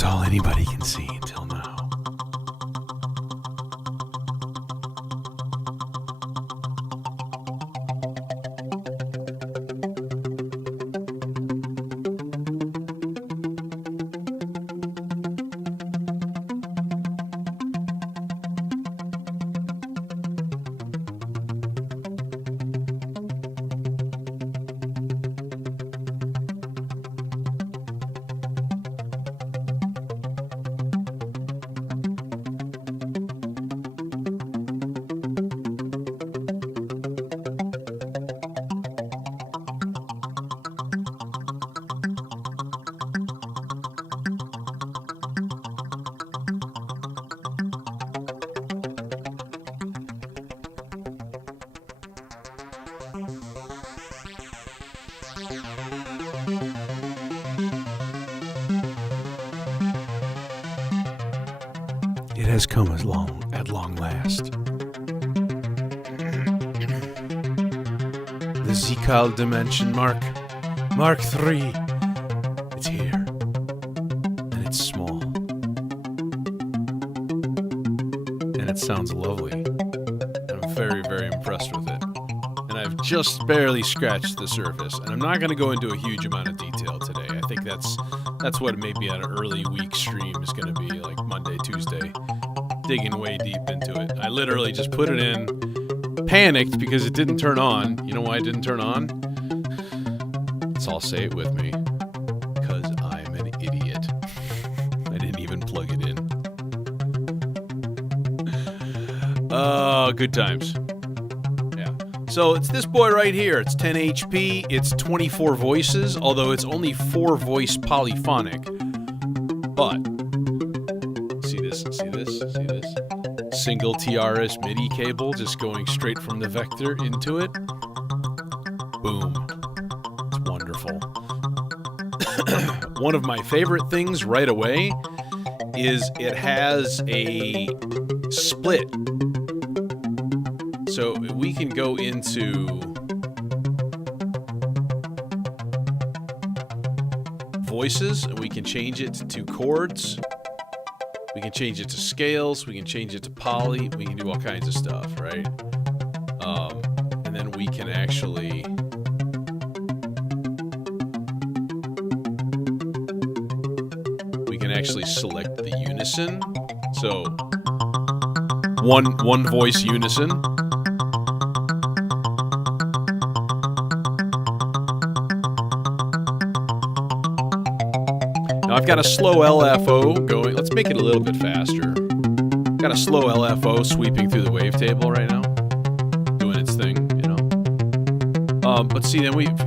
That's all anybody can see until now. It has come at long last. The Zikal Dimension Mark III. It's here. And it's small. And it sounds lovely. And I'm very, very impressed with it. And I've just barely scratched the surface. And I'm not going to go into a huge amount of detail today. I think that's what maybe an early week stream is going to be, like Monday, Tuesday. Digging way deep into it. I literally just put it in, panicked because it didn't turn on. You know why it didn't turn on? Let's all say it with me. Because I'm an idiot. I didn't even plug it in. Oh, good times. Yeah. So it's this boy right here. It's 10 HP. It's 24 voices, although it's only 4 voice polyphonic. But see this? Single TRS MIDI cable just going straight from the vector into it. Boom. It's wonderful. One of my favorite things right away is it has a split. So we can go into voices and we can change it to chords. We can change it to scales, we can change it to poly, we can do all kinds of stuff, right? And then we can actually select the unison. So one voice unison. Now I've got a slow LFO going. Let's make it a little bit faster. Got a slow LFO sweeping through the wavetable right now, doing its thing, you know. But see, then we've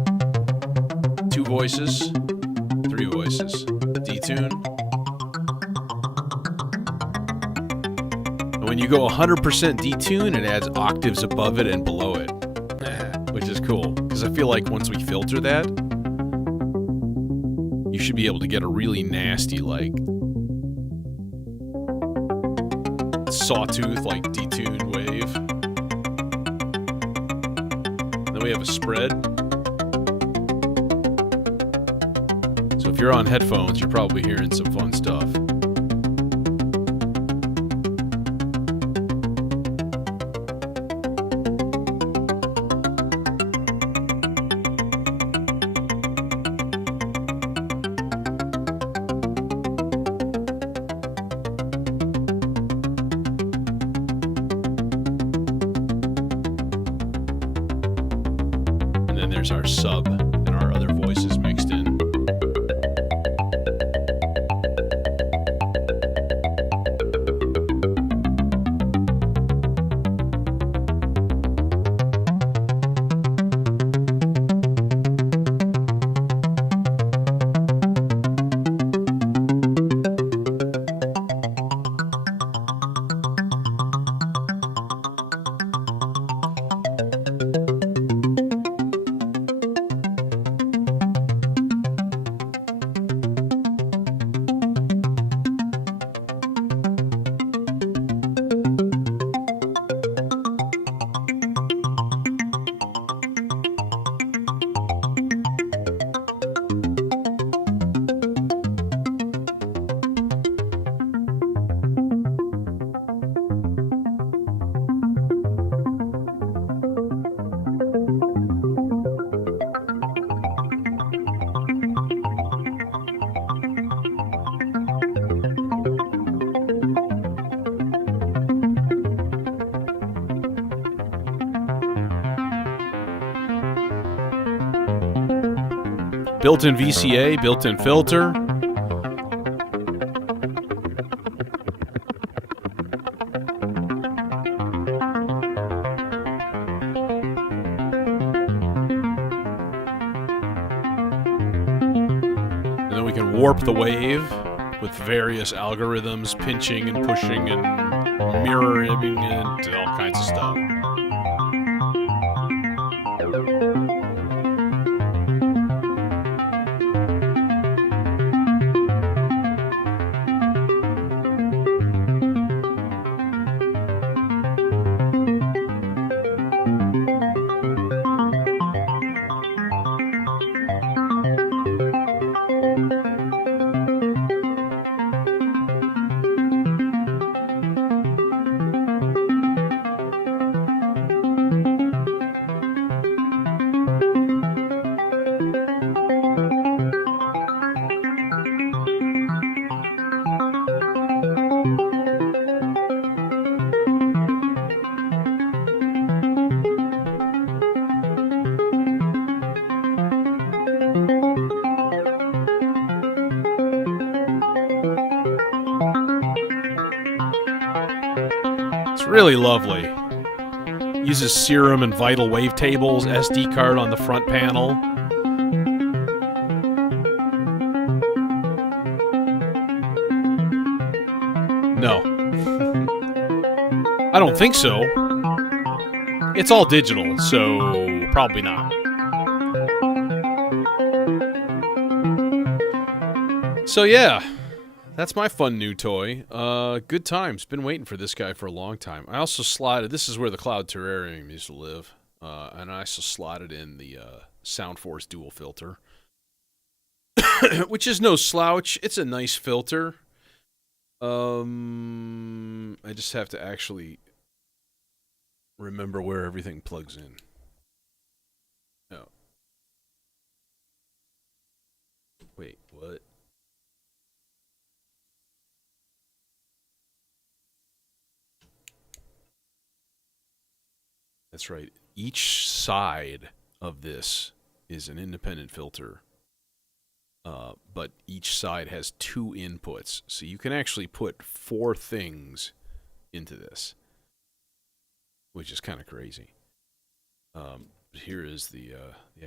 2 voices, 3 voices, detune. And when you go 100% detune, it adds octaves above it and below it, which is cool. Because I feel like once we filter that, you should be able to get a really nasty, like, sawtooth, like, detuned wave. Then we have a spread. So if you're on headphones, you're probably hearing some fun stuff. There's our sub and our other voices mixed in. Built-in VCA, built-in filter. And then we can warp the wave with various algorithms, pinching and pushing and mirroring and all kinds of stuff. Really lovely. Uses serum and vital wave tables, SD card on the front panel. No. I don't think so. It's all digital, so probably not. So yeah. That's my fun new toy. Good times. Been waiting for this guy for a long time. I also slotted, this is where the Cloud Terrarium used to live, and I also slotted in the Soundforce dual filter, which is no slouch. It's a nice filter. I just have to actually remember where everything plugs in. Oh. Wait, what? That's right. Each side of this is an independent filter, but each side has 2 inputs. So you can actually put 4 things into this, which is kind of crazy. Here is the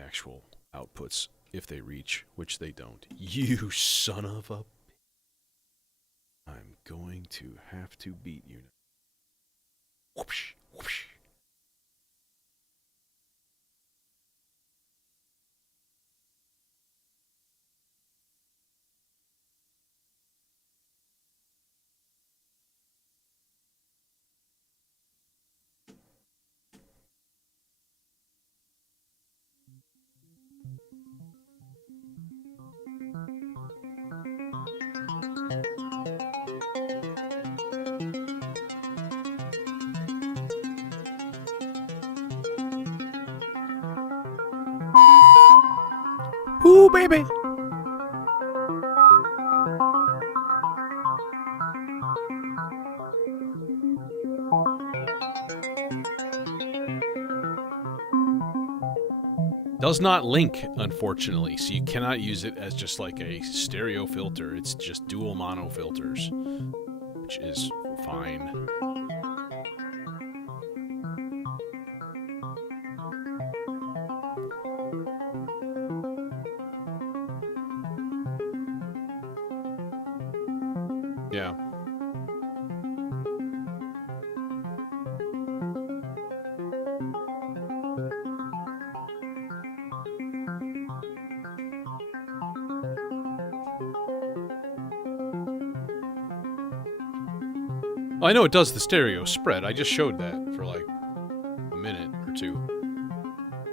actual outputs, if they reach, which they don't. You son of a... I'm going to have to beat you now. Whoosh, whoosh. Ooh, baby. Does not link, unfortunately, so you cannot use it as just like a stereo filter. It's just dual mono filters, which is fine. Yeah. I know it does the stereo spread. I just showed that for like a minute or two.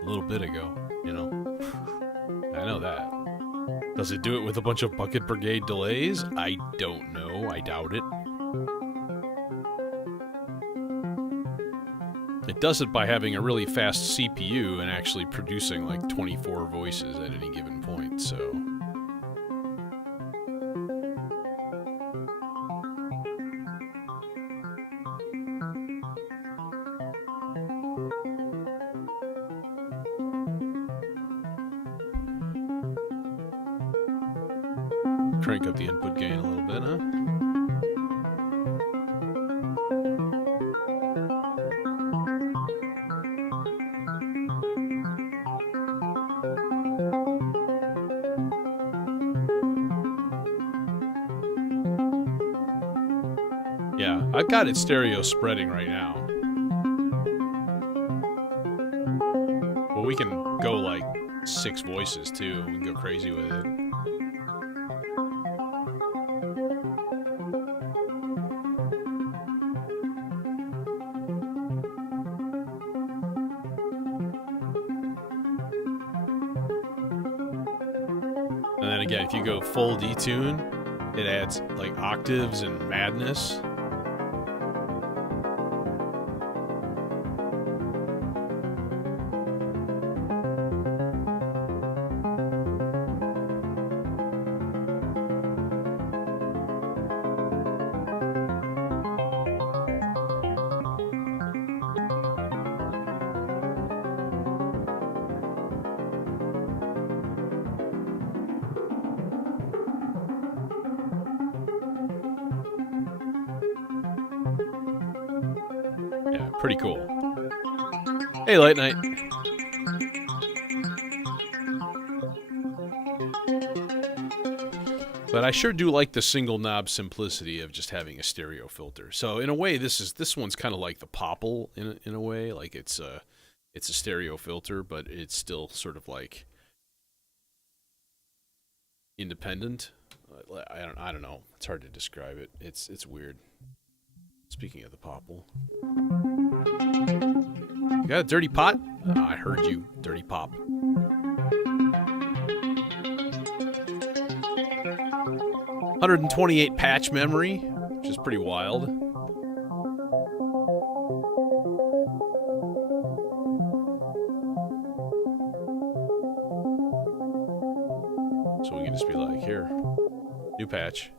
A little bit ago, you know. I know that. Does it do it with a bunch of Bucket Brigade delays? I don't know. I doubt it. It does it by having a really fast CPU and actually producing like 24 voices at any given point, so... crank up the input gain a little bit, huh? Yeah, I've got it stereo spreading right now. Well, we can go like 6 voices too. We can go crazy with it. And then again, if you go full detune, it adds like octaves and madness. Yeah, pretty cool. Hey, Late Night. But I sure do like the single knob simplicity of just having a stereo filter. So in a way, this one's kind of like the Popple in a way. Like it's a stereo filter, but it's still sort of like independent. I don't know. It's hard to describe it. It's weird. Speaking of the Popple. You got a dirty pot? I heard you, dirty pop. 128 patch memory, which is pretty wild. So we can just be like, here, new patch.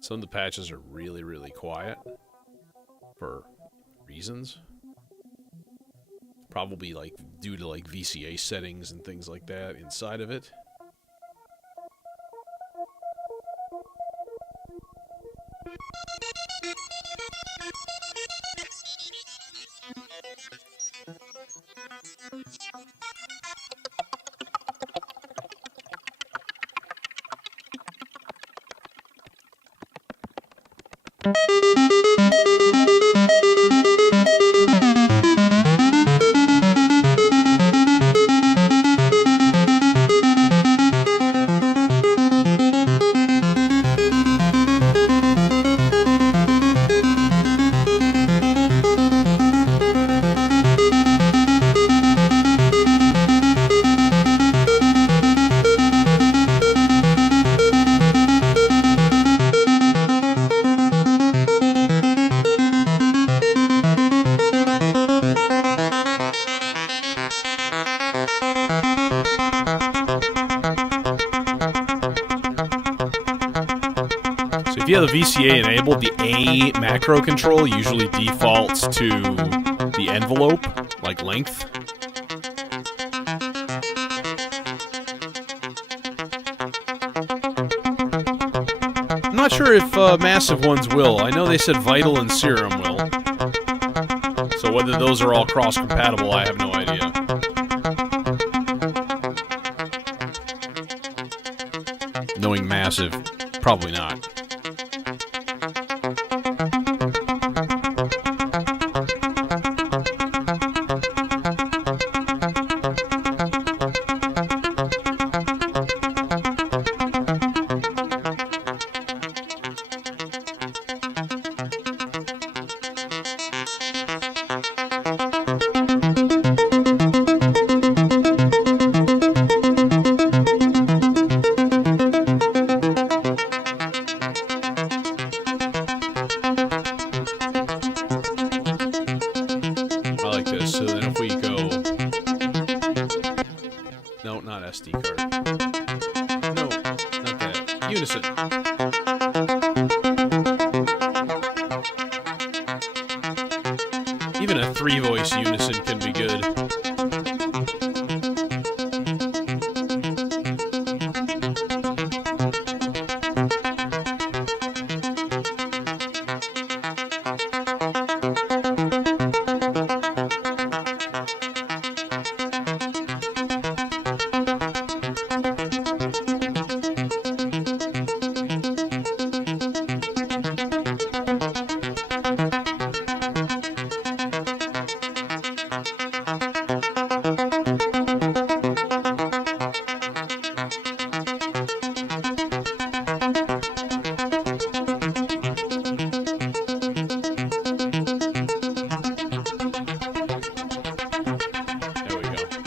Some of the patches are really, really quiet for reasons. Probably like due to like VCA settings and things like that inside of it. If you have the VCA enabled, the A macro control usually defaults to the envelope, like length. I'm not sure if massive ones will. I know they said Vital and Serum will. So whether those are all cross-compatible, I have no idea. Knowing massive, probably not. No, not SD card. No. unison. Even a 3-voice unison can be good.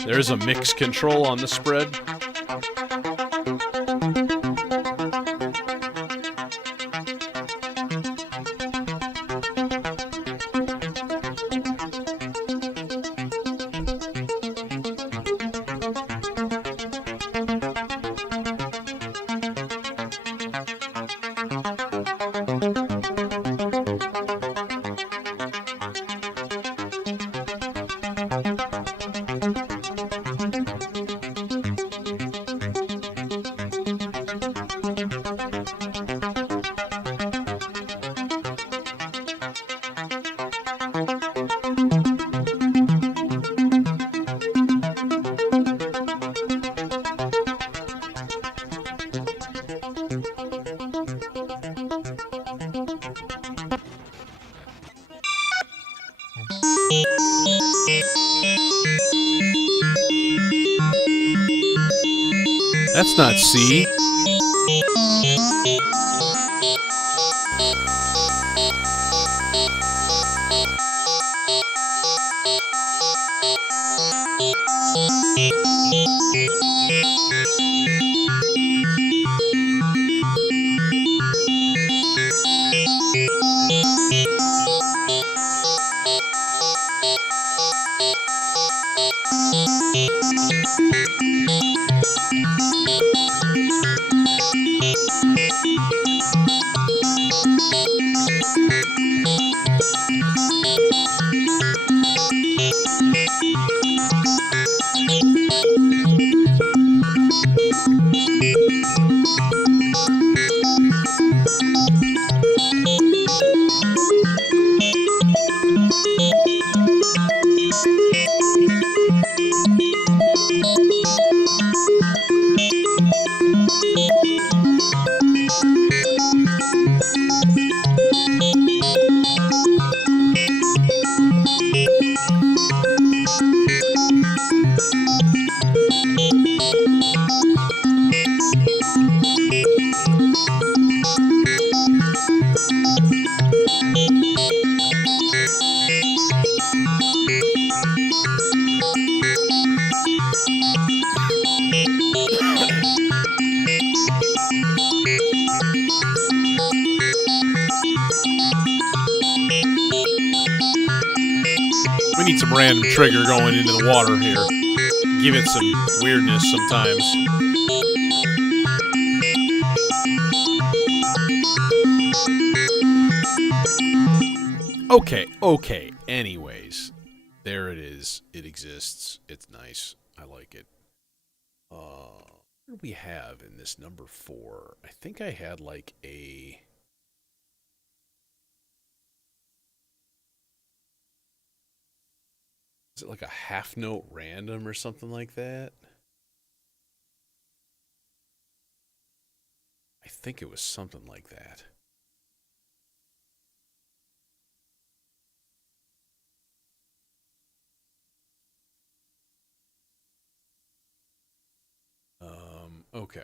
There's a mix control on the spread. That's not C. We need some random trigger going into the water here. Give it some weirdness sometimes. Okay. Anyways, there it is. It exists. It's nice. I like it. What do we have in this number 4? I think I had like a... Is it like a half note random or something like that? I think it was something like that. Okay.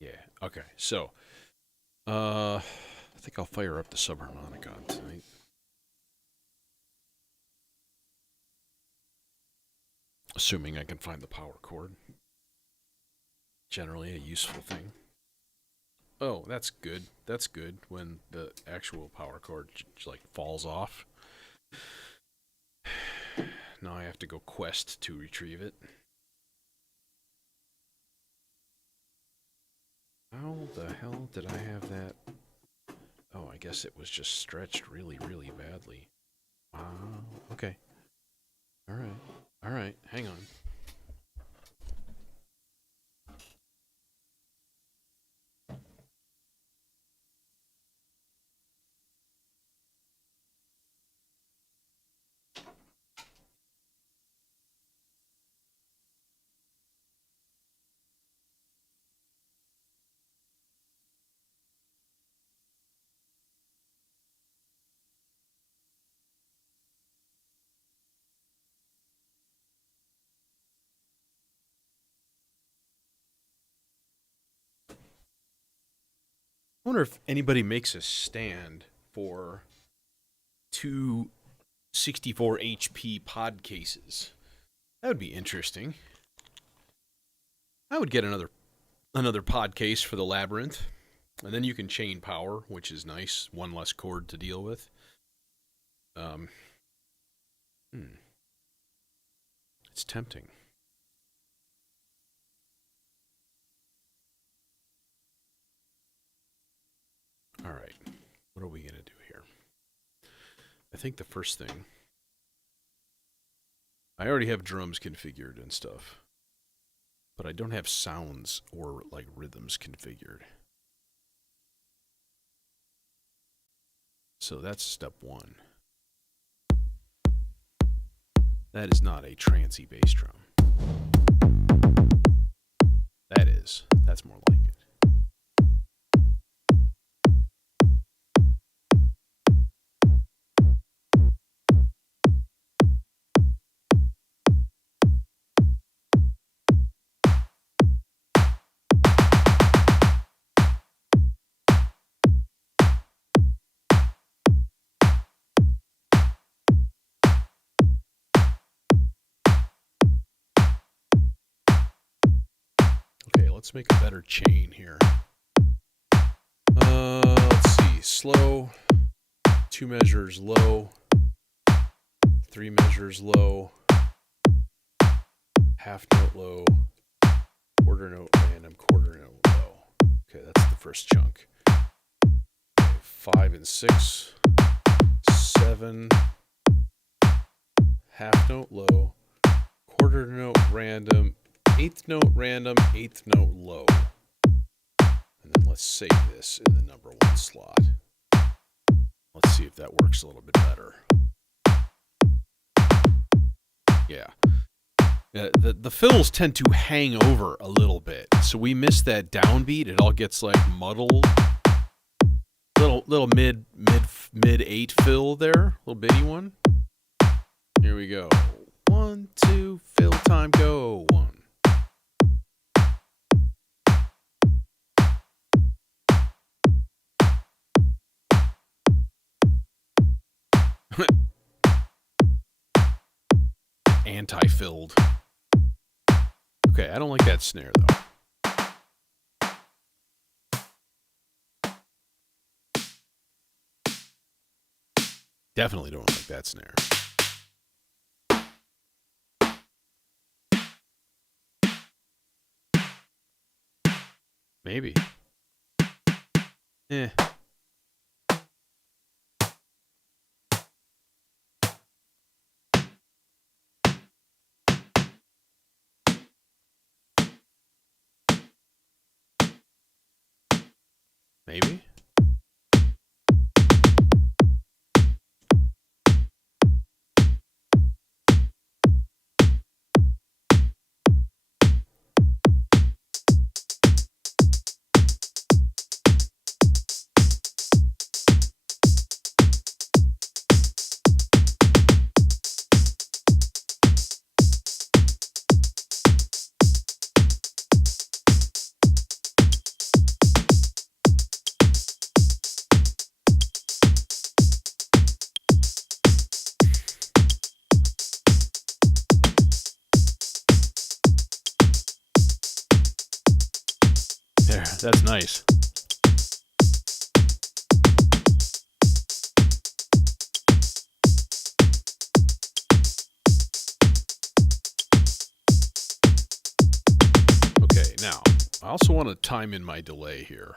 Yeah, okay. So, I think I'll fire up the subharmonicon tonight. Assuming I can find the power cord. generally a useful thing. Oh, that's good. That's good when the actual power cord like falls off. Now I have to go quest to retrieve it. How the hell did I have that? Oh, I guess it was just stretched really, really badly. Okay. Alright. Alright, hang on. I wonder if anybody makes a stand for two 64 HP pod cases. That would be interesting. I would get another pod case for the Labyrinth, and then you can chain power, which is nice. One less cord to deal with. It's tempting. All right, what are we gonna do here? I think the first thing, I already have drums configured and stuff, but I don't have sounds or like rhythms configured. So that's step one. That is not a trancy bass drum. That is. That's more like it. Let's make a better chain here. Let's see. Slow, 2 measures low, 3 measures low, half note low, quarter note random, quarter note low. Okay, that's the first chunk. Okay, 5 and 6, 7, half note low, quarter note random, 8th note random, 8th note low. And then let's save this in the number 1 slot. Let's see if that works a little bit better. Yeah. The fills tend to hang over a little bit. So we miss that downbeat. It all gets like muddled. Little mid 8 fill there. Little bitty one. Here we go. 1, 2, fill time, go. 1. Anti-filled. Okay, I don't like that snare though. Definitely don't like that snare. Maybe. Maybe. That's nice. Okay, now, I also want to time in my delay here.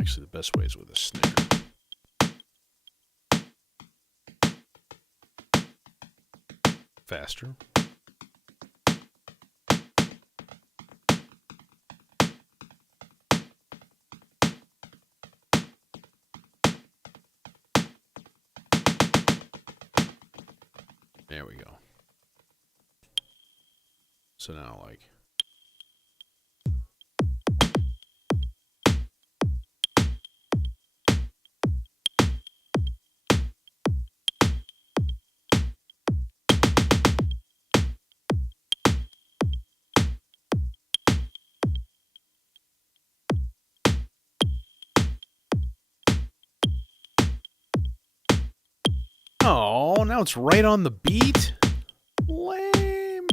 Actually, the best way is with a snare. Faster. There we go. So now, like... Oh, now it's right on the beat? Lame.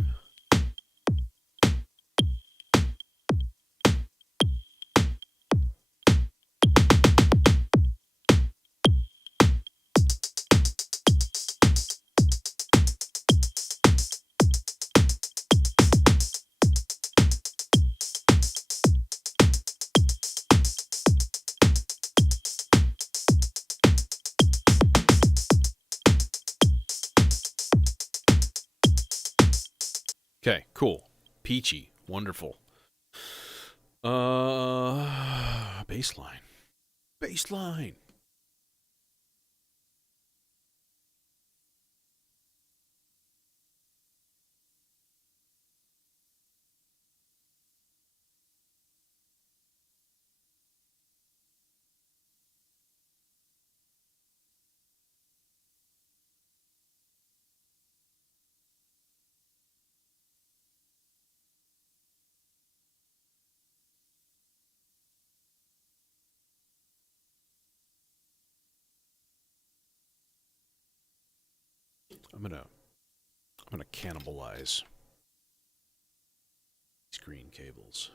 Okay, cool. Peachy. Wonderful. Baseline. Baseline. I'm gonna cannibalize these green cables.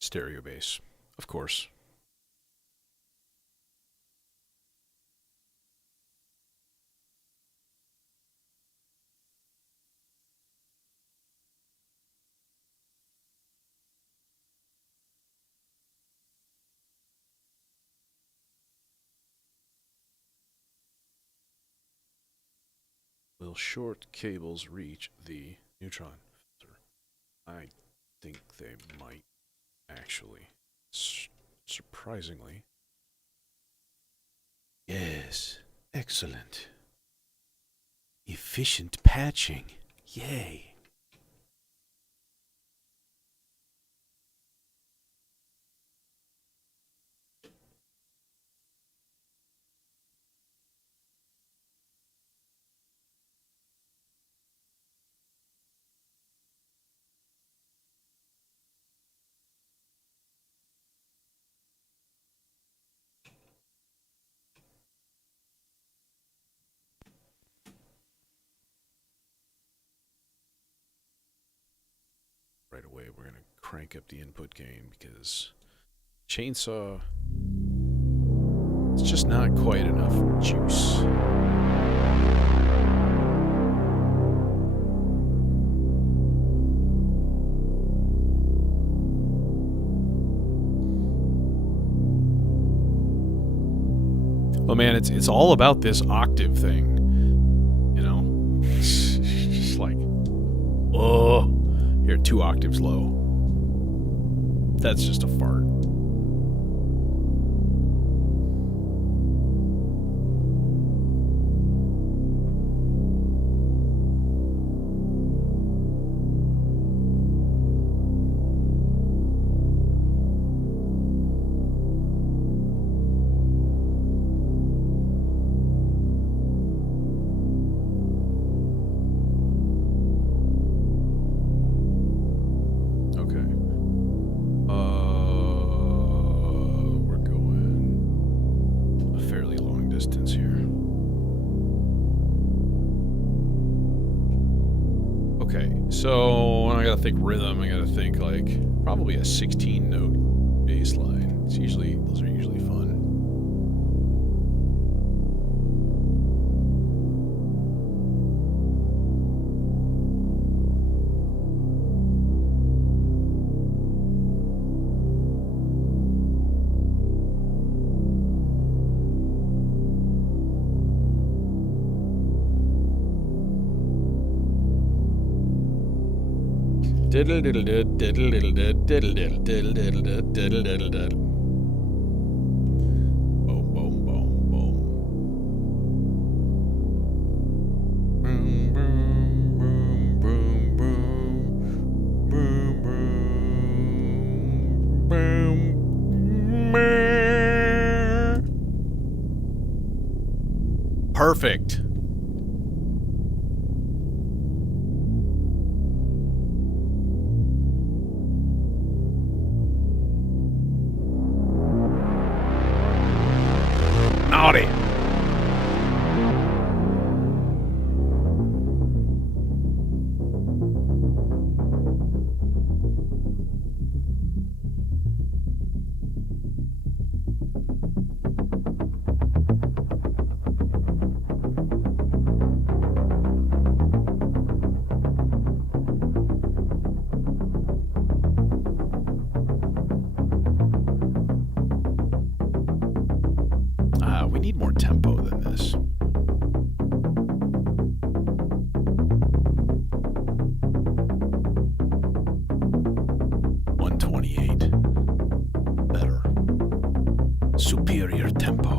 Stereo bass, of course. Will short cables reach the neutron filter? I think they might, actually. Surprisingly. Yes, excellent. Efficient patching. Yay. Right away, we're going to crank up the input gain because chainsaw, it's just not quite enough juice. Oh man, it's all about this octave thing, you know? It's just like, oh. Here, 2 octaves low. That's just a fart. So when I gotta think rhythm, I gotta think like probably a 16-note bass line. Those are usually fun. Diddle diddle diddle diddle diddle diddle diddle diddle diddle diddle diddle diddle. Boom boom boom boom. Boom boom boom boom boom boom boom. Perfect. Naughty. We need more tempo than this. Better. Superior tempo.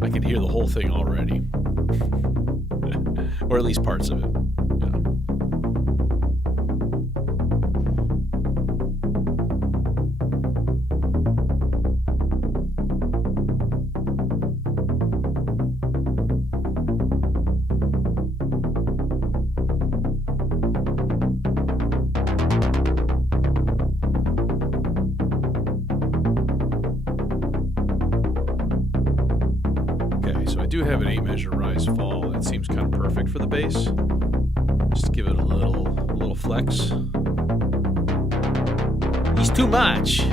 I can hear the whole thing already. Or at least parts of it. You know. So I do have an 8-measure rise fall. That seems kind of perfect for the bass. Just give it a little flex. He's too much.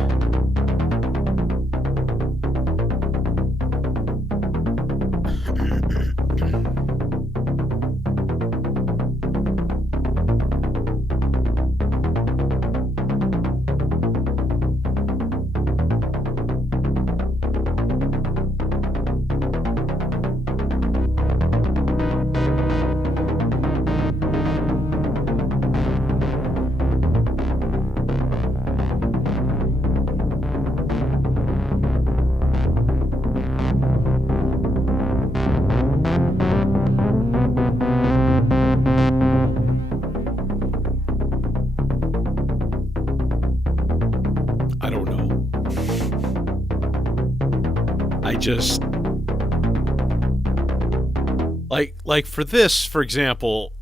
I don't know. I just like for this, for example,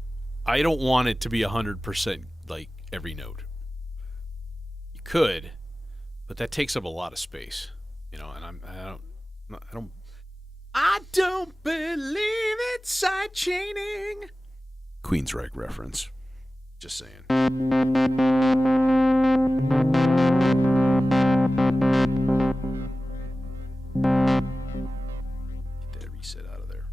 I don't want it to be 100% like every note. You could, but that takes up a lot of space, you know. And I don't believe it's side chaining. Queensryche reference. Just saying. Get that reset out of there.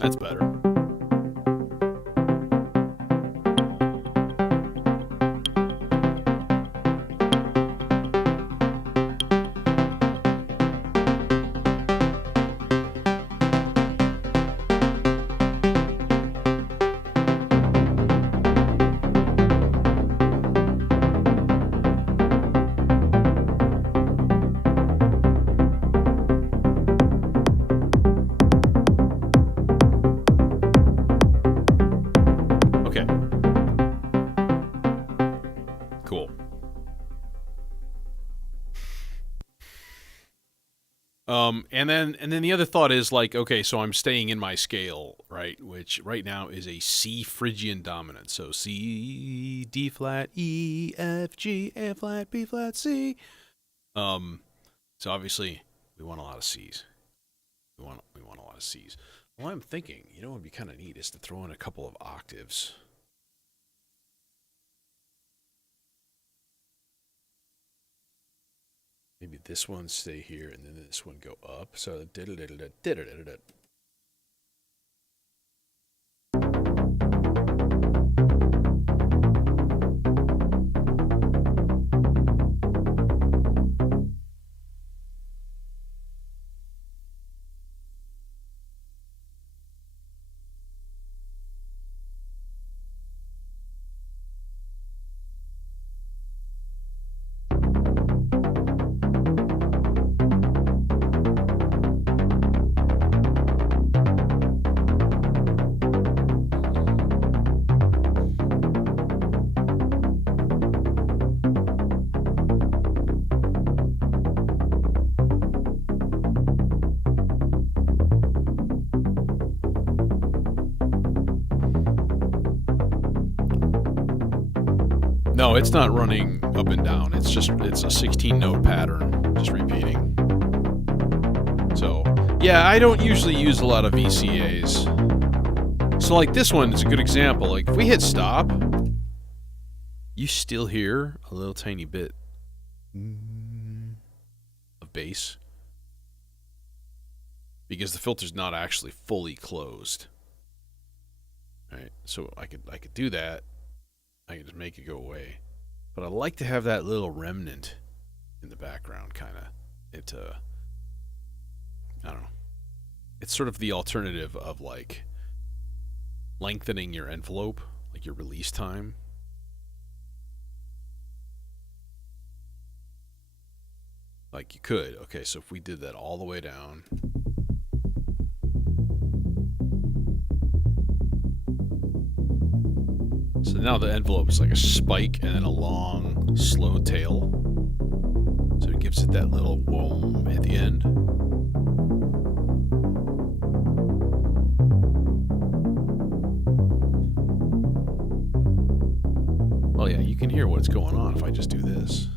That's better. Okay. Cool. And then the other thought is like, okay, so I'm staying in my scale, right? Which right now is a C Phrygian dominant. So C, D flat, E, F, G, A flat, B flat, C. Um, so obviously we want a lot of C's. We want a lot of C's. Well, I'm thinking, what would be kind of neat is to throw in a couple of octaves. Maybe this one stay here and then this one go up. So no, it's not running up and down. It's a 16 note pattern, just repeating. So yeah, I don't usually use a lot of VCAs. So like this one is a good example. Like if we hit stop, you still hear a little tiny bit of bass because the filter's not actually fully closed. Right? So I could do that. I can just make it go away. But I like to have that little remnant in the background, kind of. I don't know. It's sort of the alternative of like lengthening your envelope, like your release time. Like you could. Okay, so if we did that all the way down. So now the envelope is like a spike and then a long, slow tail. So it gives it that little whoom at the end. Well, yeah, you can hear what's going on if I just do this.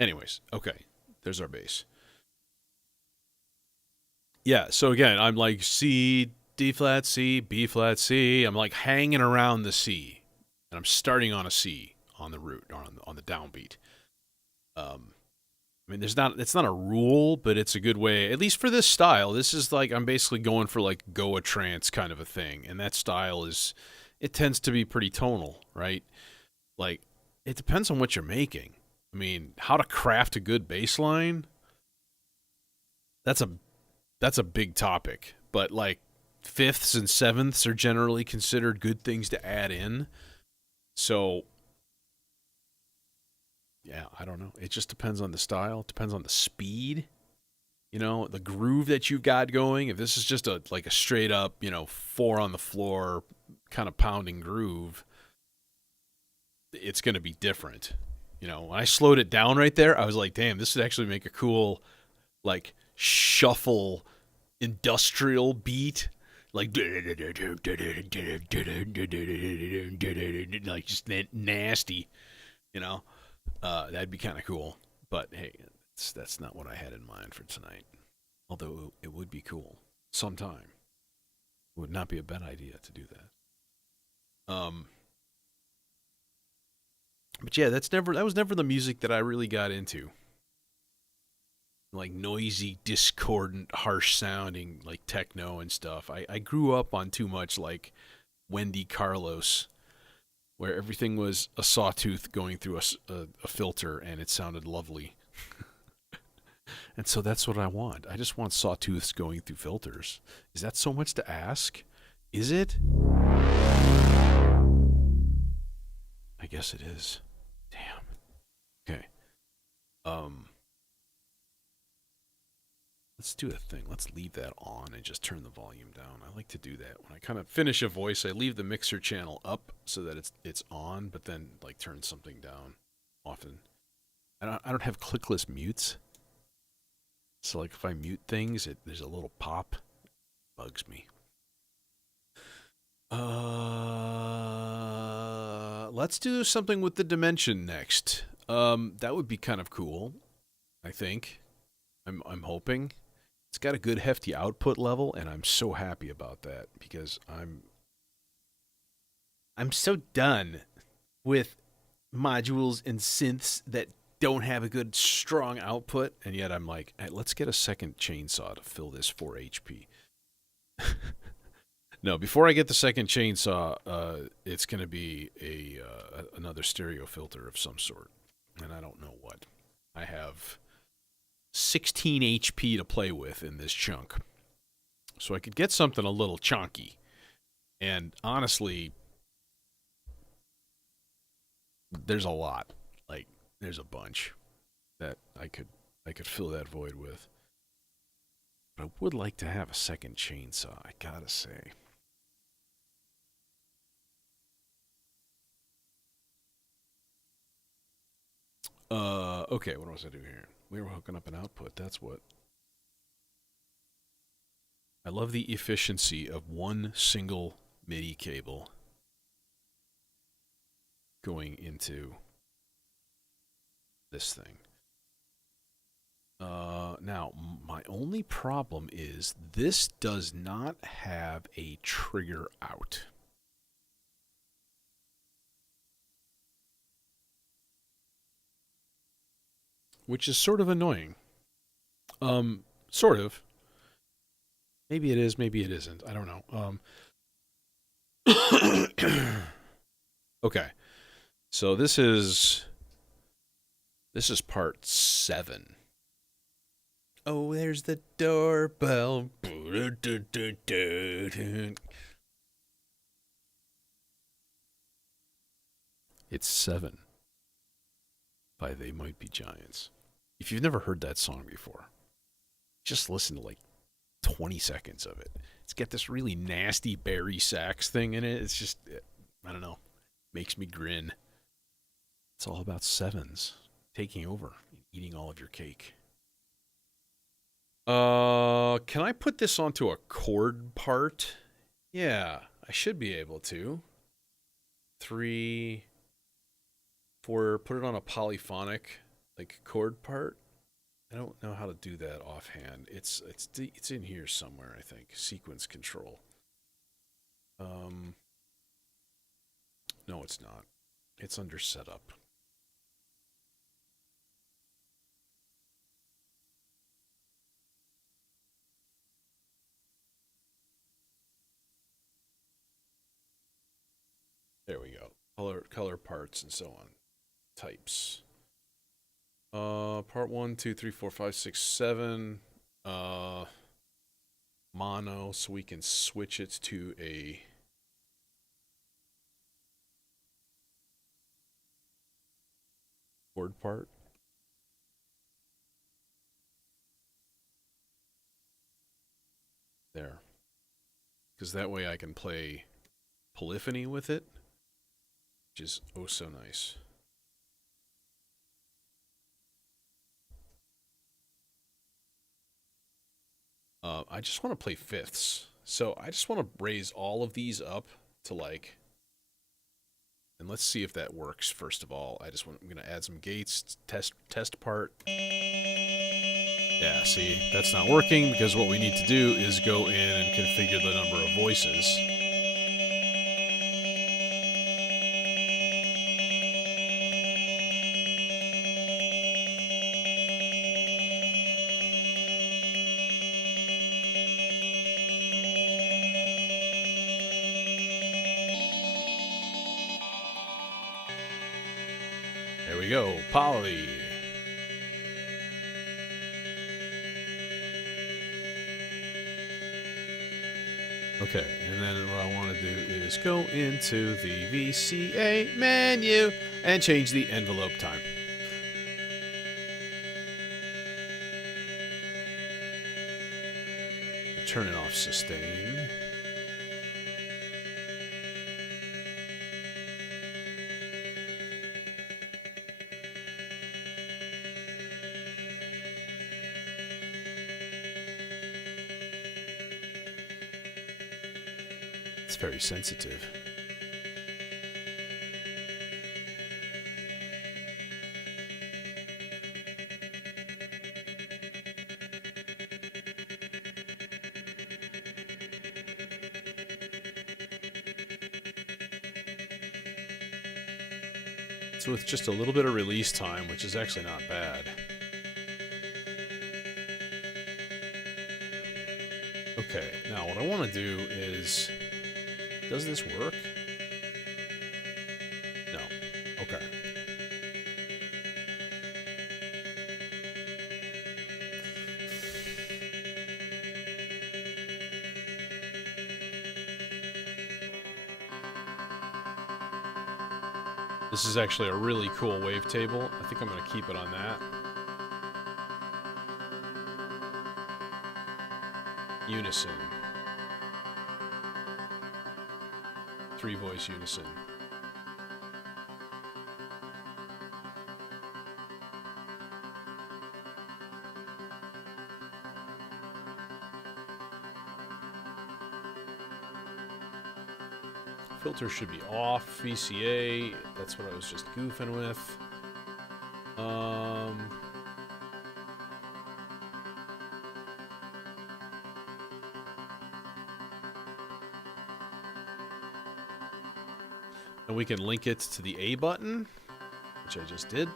Anyways, okay, there's our bass. Yeah, so again, I'm like C, D flat, C, B flat, C. I'm like hanging around the C, and I'm starting on a C on the root, on the downbeat. I mean, it's not a rule, but it's a good way, at least for this style. This is like, I'm basically going for like goa trance kind of a thing. And that style it tends to be pretty tonal, right? Like, it depends on what you're making. I mean, how to craft a good bass line, that's a big topic. But like, fifths and sevenths are generally considered good things to add in. So, yeah, I don't know. It just depends on the style. It depends on the speed. You know, the groove that you've got going. If this is just a like a straight up, you know, four on the floor kind of pounding groove, it's going to be different. You know, when I slowed it down right there, I was like, damn, this would actually make a cool like shuffle industrial beat. Like like just nasty, you know. That'd be kind of cool. But hey, that's not what I had in mind for tonight. Although it would be cool sometime. It would not be a bad idea to do that. But yeah, that was never the music that I really got into. Like noisy, discordant, harsh sounding, like techno and stuff. I grew up on too much like Wendy Carlos, where everything was a sawtooth going through a filter and it sounded lovely. And so that's what I want. I just want sawtooths going through filters. Is that so much to ask? Is it? I guess it is. Damn. Okay. Um let's do a thing. Let's leave that on and just turn the volume down. I like to do that. When I kind of finish a voice, I leave the mixer channel up so that it's on, but then like turn something down often. I don't have clickless mutes. So like if I mute things, there's a little pop. Bugs me. Let's do something with the dimension next. That would be kind of cool. I think. I'm hoping. It's got a good hefty output level, and I'm so happy about that because I'm so done with modules and synths that don't have a good strong output, and yet I'm like, hey, let's get a second chainsaw to fill this 4 HP. No, before I get the second chainsaw, it's going to be another stereo filter of some sort, and I don't know what. I have 16 HP to play with in this chunk, so I could get something a little chunky. And honestly, there's a lot. Like, there's a bunch that I could fill that void with. But I would like to have a second chainsaw, I gotta say. Okay, what was I doing here? We were hooking up an output, that's what. I love the efficiency of one single MIDI cable going into this thing. Now, my only problem is this does not have a trigger out. Which is sort of annoying. Sort of. Maybe it is, maybe it isn't. I don't know. Okay. So this is part 7. Oh, there's the doorbell. It's 7 by They Might Be Giants. If you've never heard that song before, just listen to like 20 seconds of it. It's got this really nasty Barry sax thing in it. It's just, I don't know, makes me grin. It's all about sevens taking over, eating all of your cake. Can I put this onto a chord part? Yeah, I should be able to. 3, 4, put it on a polyphonic like chord part. I don't know how to do that offhand. It's in here somewhere, I think. Sequence control. No, it's not. It's under setup. There we go. Color parts and so on. Types. Part 1, 2, 3, 4, 5, 6, 7. Mono, so we can switch it to a chord part. because that way I can play polyphony with it, which is oh so nice. I just want to play fifths. So I just want to raise all of these up to like, and let's see if that works. First of all, I'm going to add some gates, test part. Yeah, see, that's not working because what we need to do is go in and configure the number of voices. There we go, poly. Okay, and then what I want to do is go into the VCA menu and change the envelope time. Turn it off sustain. It's very sensitive. So with just a little bit of release time, which is actually not bad. Okay, now what I want to do is... Does this work? No. Okay. This is actually a really cool wavetable. I think I'm going to keep it on that. Unison. 3-voice unison. Filter should be off. VCA, that's what I was just goofing with. And we can link it to the A button, which I just did.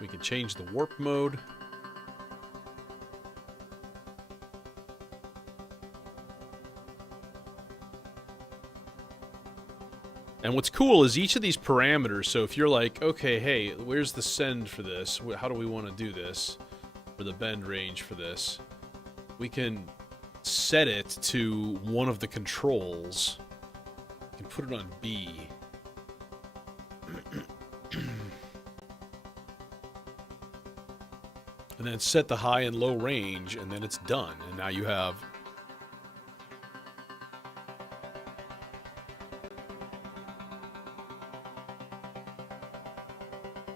We can change the warp mode. And what's cool is each of these parameters, so if you're like, okay, hey, where's the send for this? How do we want to do this? Or the bend range for this? We can set it to one of the controls. We can put it on B. And then set the high and low range, and then it's done. And now you have...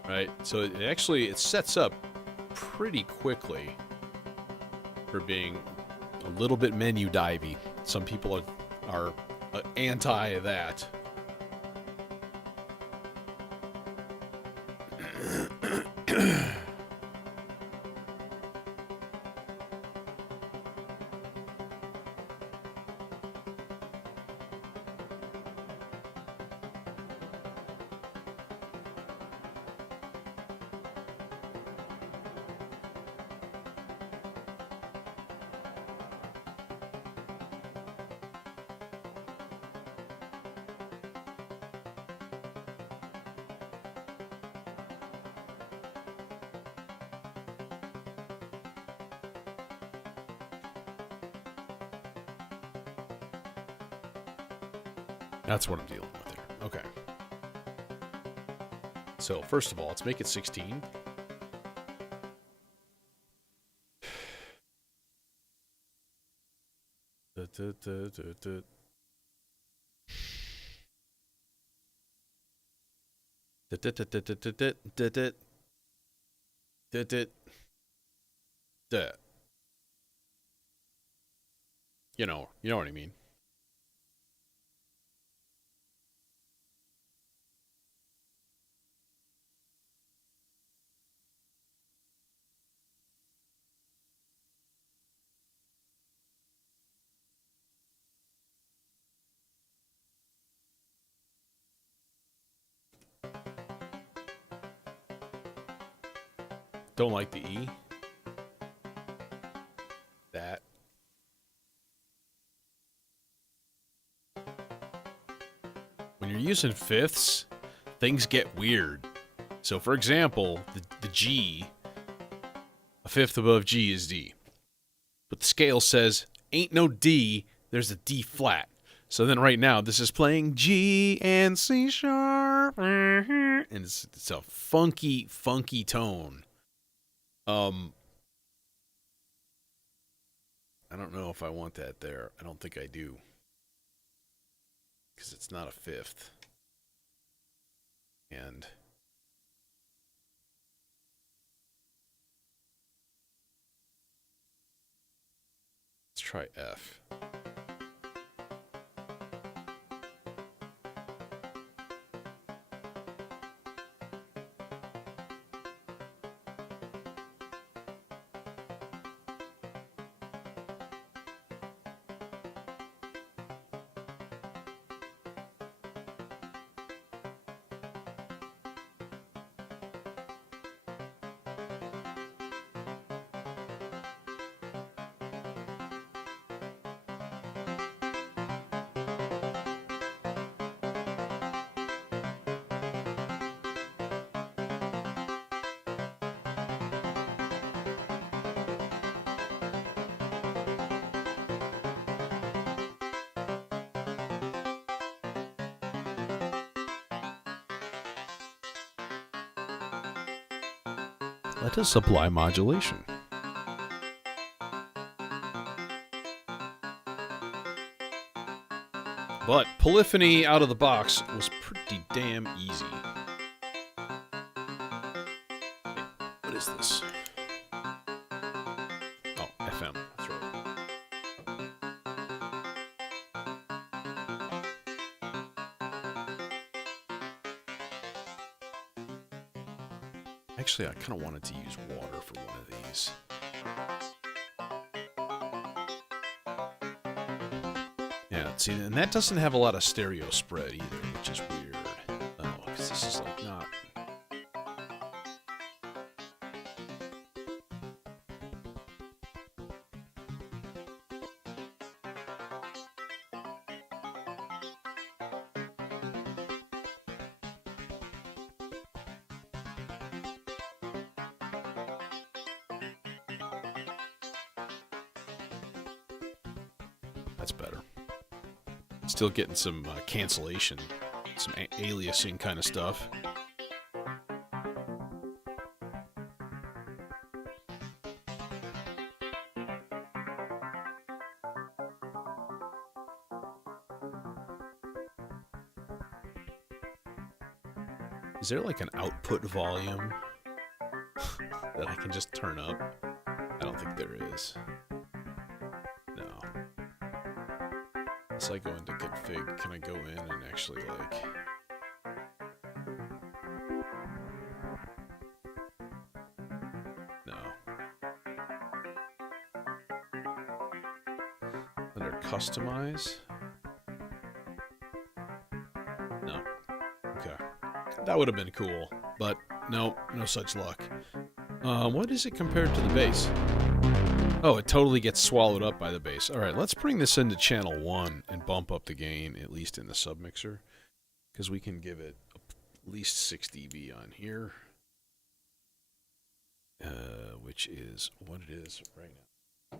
Right, so it sets up pretty quickly for being a little bit menu divey. Some people are anti that. That's what I'm dealing with here. Okay. So first of all, let's make it 16. You know what I mean. Don't like the E. That. When you're using fifths, things get weird. So, for example, the G, a fifth above G is D. But the scale says, ain't no D, there's a D flat. So then right now, this is playing G and C sharp. And it's a funky, funky tone. I don't know if I want that there. I don't think I do. Because it's not a fifth. And let's try F. Let us apply modulation. But polyphony out of the box was pretty damn easy. Hey, what is this? Oh, FM. That's right. Actually, I kind of wanted to use water for one of these. Yeah, see, and that doesn't have a lot of stereo spread either, which is weird. Oh, because this is like not... That's better. Still getting some cancellation, some aliasing kind of stuff. Is there like an output volume that I can just turn up? I don't think there is. No. Unless I go into config, can I go in and actually like... No. Under customize? No. Okay. That would have been cool, but no such luck. What is it compared to the bass? Oh, it totally gets swallowed up by the bass. Alright, let's bring this into channel 1 and bump up the gain, at least in the submixer. Because we can give it at least 6 dB on here. Which is what it is right now.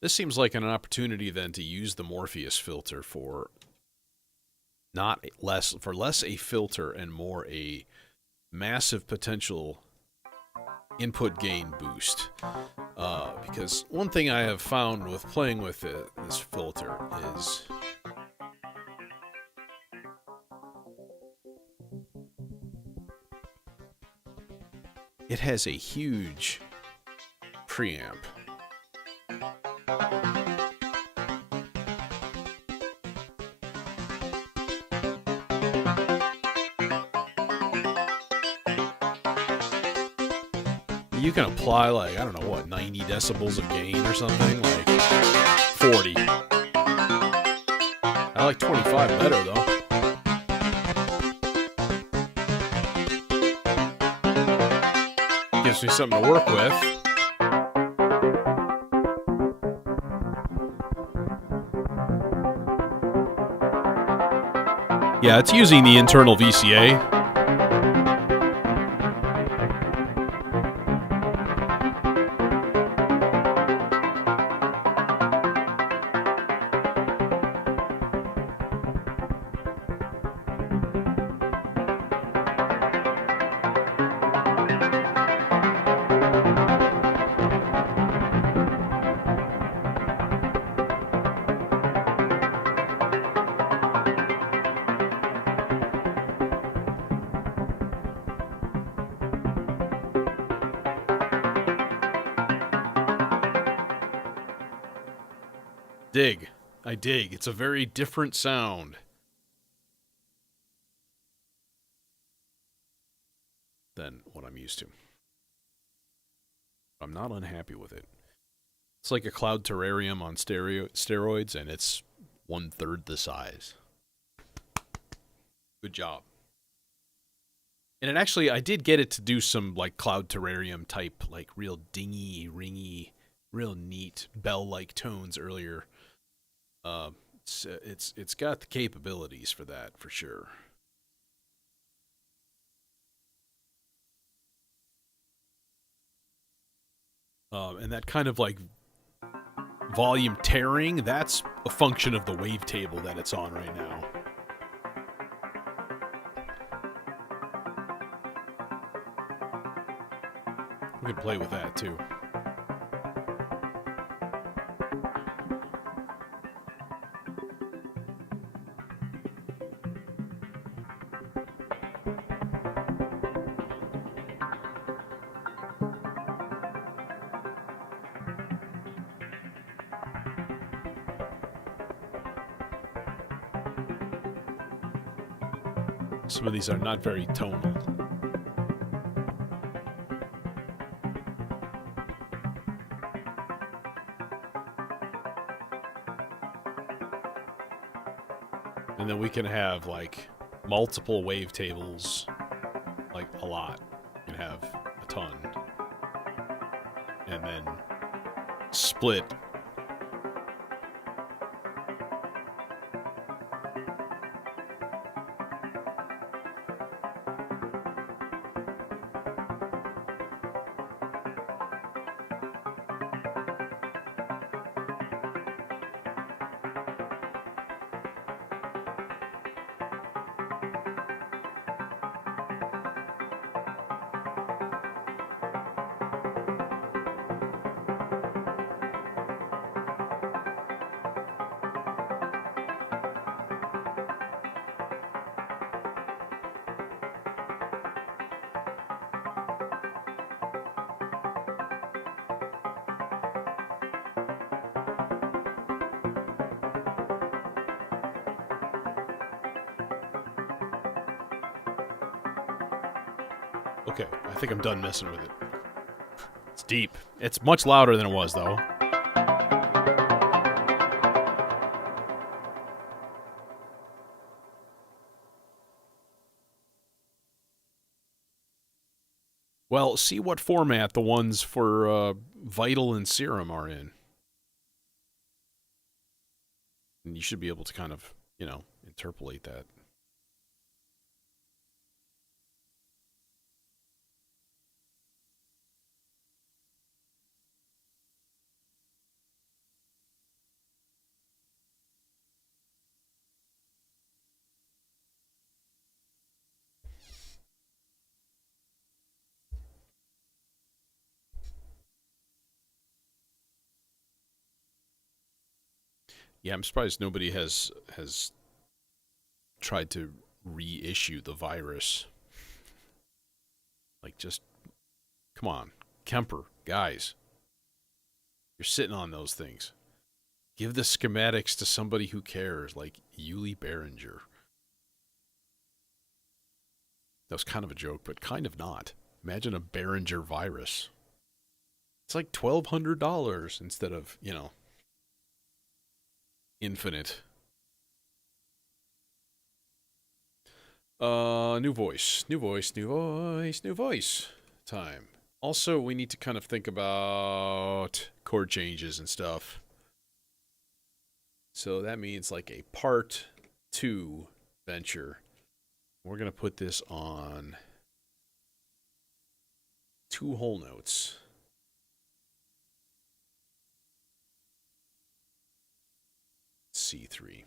This seems like an opportunity then to use the Morpheus filter for less a filter and more a massive potential input gain boost. Because one thing I have found with playing with this filter is it has a huge preamp. You can apply, like, I don't know what, 90 decibels of gain or something, like 40. I like 25 better, though. Gives me something to work with. Yeah, it's using the internal VCA. I dig. It's a very different sound than what I'm used to. I'm not unhappy with it. It's like a cloud terrarium on steroids, and it's 1/3 the size. Good job. And it actually, I did get it to do some like cloud terrarium type, like real dingy, ringy, real neat bell-like tones earlier. It's got the capabilities for that, for sure. And that kind of like volume tearing, that's a function of the wavetable that it's on right now. We can play with that too. Some of these are not very tonal. And then we can have like multiple wavetables, like a lot. We can have a ton. And then split. Okay, I think I'm done messing with it. It's deep. It's much louder than it was, though. Well, see what format the ones for Vital and Serum are in. And you should be able to kind of, interpolate that. Yeah, I'm surprised nobody has tried to reissue the virus. Like, just come on, Kemper, guys, you're sitting on those things. Give the schematics to somebody who cares, like Yuli Behringer. That was kind of a joke, but kind of not. Imagine a Behringer virus. It's like $1,200 instead of, infinite. New voice time. Also, we need to kind of think about chord changes and stuff. So that means like a part 2 venture. We're going to put this on 2 whole notes. C3.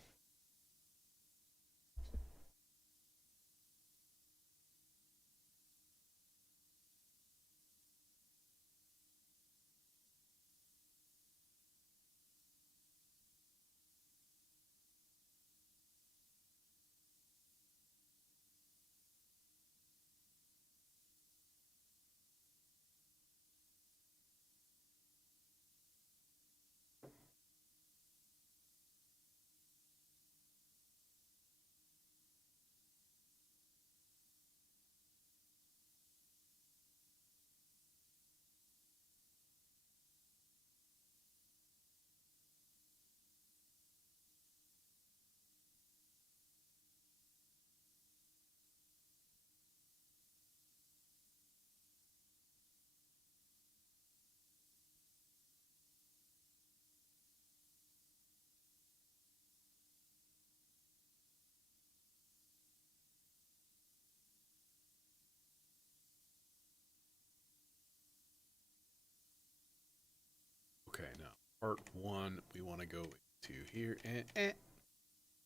Okay, now part 1, we want to go to here and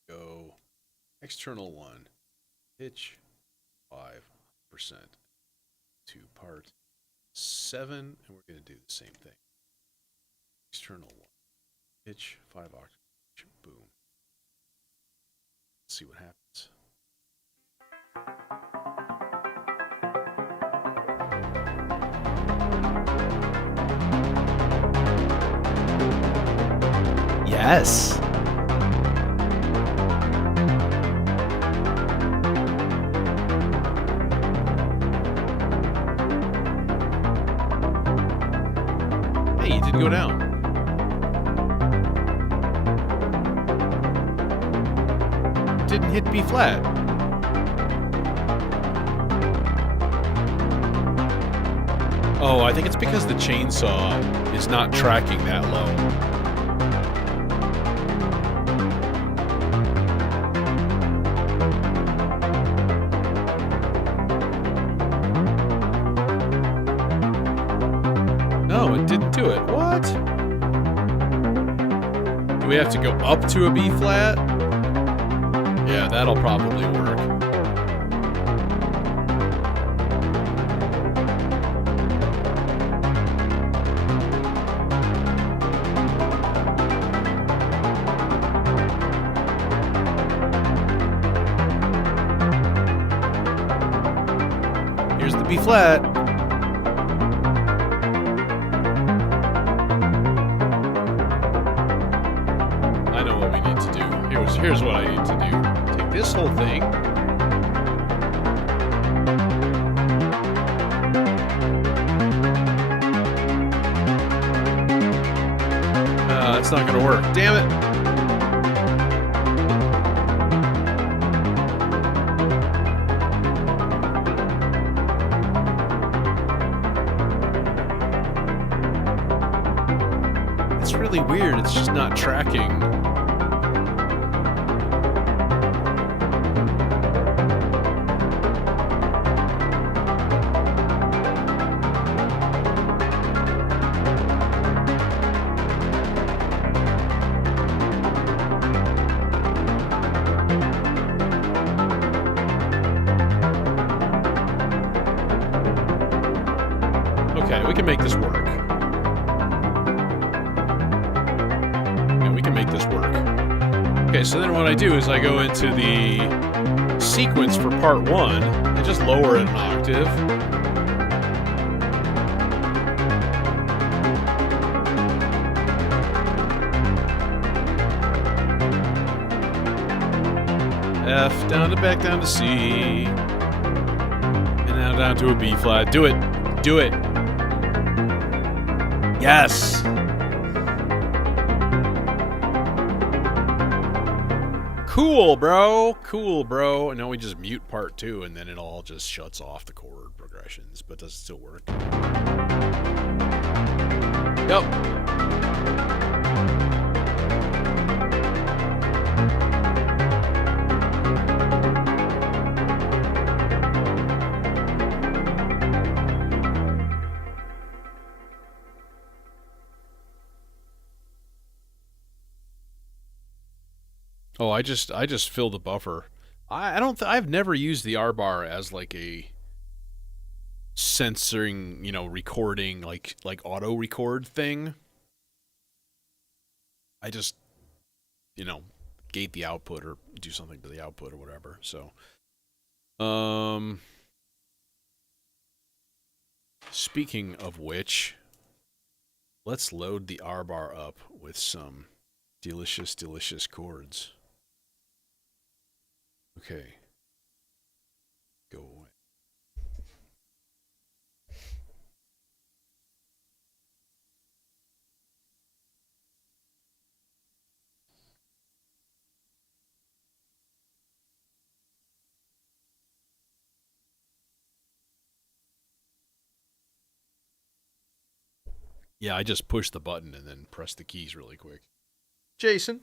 go external 1, pitch 5% to part 7, and we're going to do the same thing. External 1, pitch 5 octave, boom. Let's see what happens. Yes. Hey, it didn't go down. It didn't hit B flat. Oh, I think it's because the chainsaw is not tracking that low. No, it didn't do it. What? Do we have to go up to a B flat? Yeah, that'll probably work. Here's the B flat. I know what we need to do. Here's what I need to do. Take this whole thing. It's not gonna work. Damn it. It's really weird. It's just not tracking. Okay, we can make this work. Yeah, we can make this work. Okay, so then what I do is I go into the sequence for part 1 and just lower it an octave. F down to back down to C. And now down to a B flat. Do it. Do it. Yes. Cool, bro. Cool, bro. And now we just mute part 2 and then it all just shuts off the chord progressions. But does it still work? Yep. Oh, I just filled the buffer. I've never used the R bar as like a censoring, recording like auto record thing. I just, gate the output or do something to the output or whatever. So, speaking of which, let's load the R bar up with some delicious, delicious chords. Okay. Go away. Yeah, I just pushed the button and then pressed the keys really quick. Jason.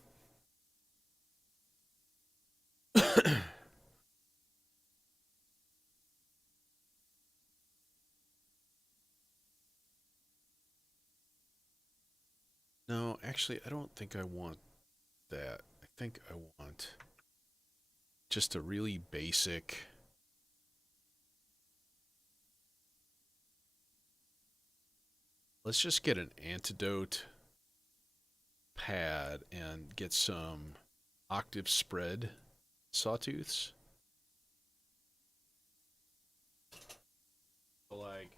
No, actually, I don't think I want that. I think I want just a really basic. Let's just get an antidote pad and get some octave spread sawtooths. Like.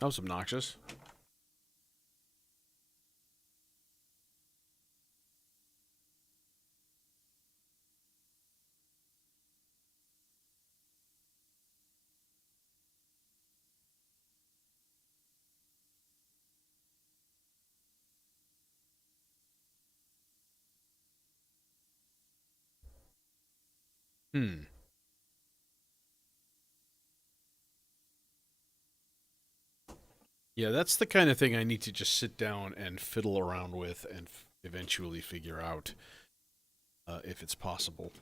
That was obnoxious. Hmm. Yeah, that's the kind of thing I need to just sit down and fiddle around with and eventually figure out if it's possible.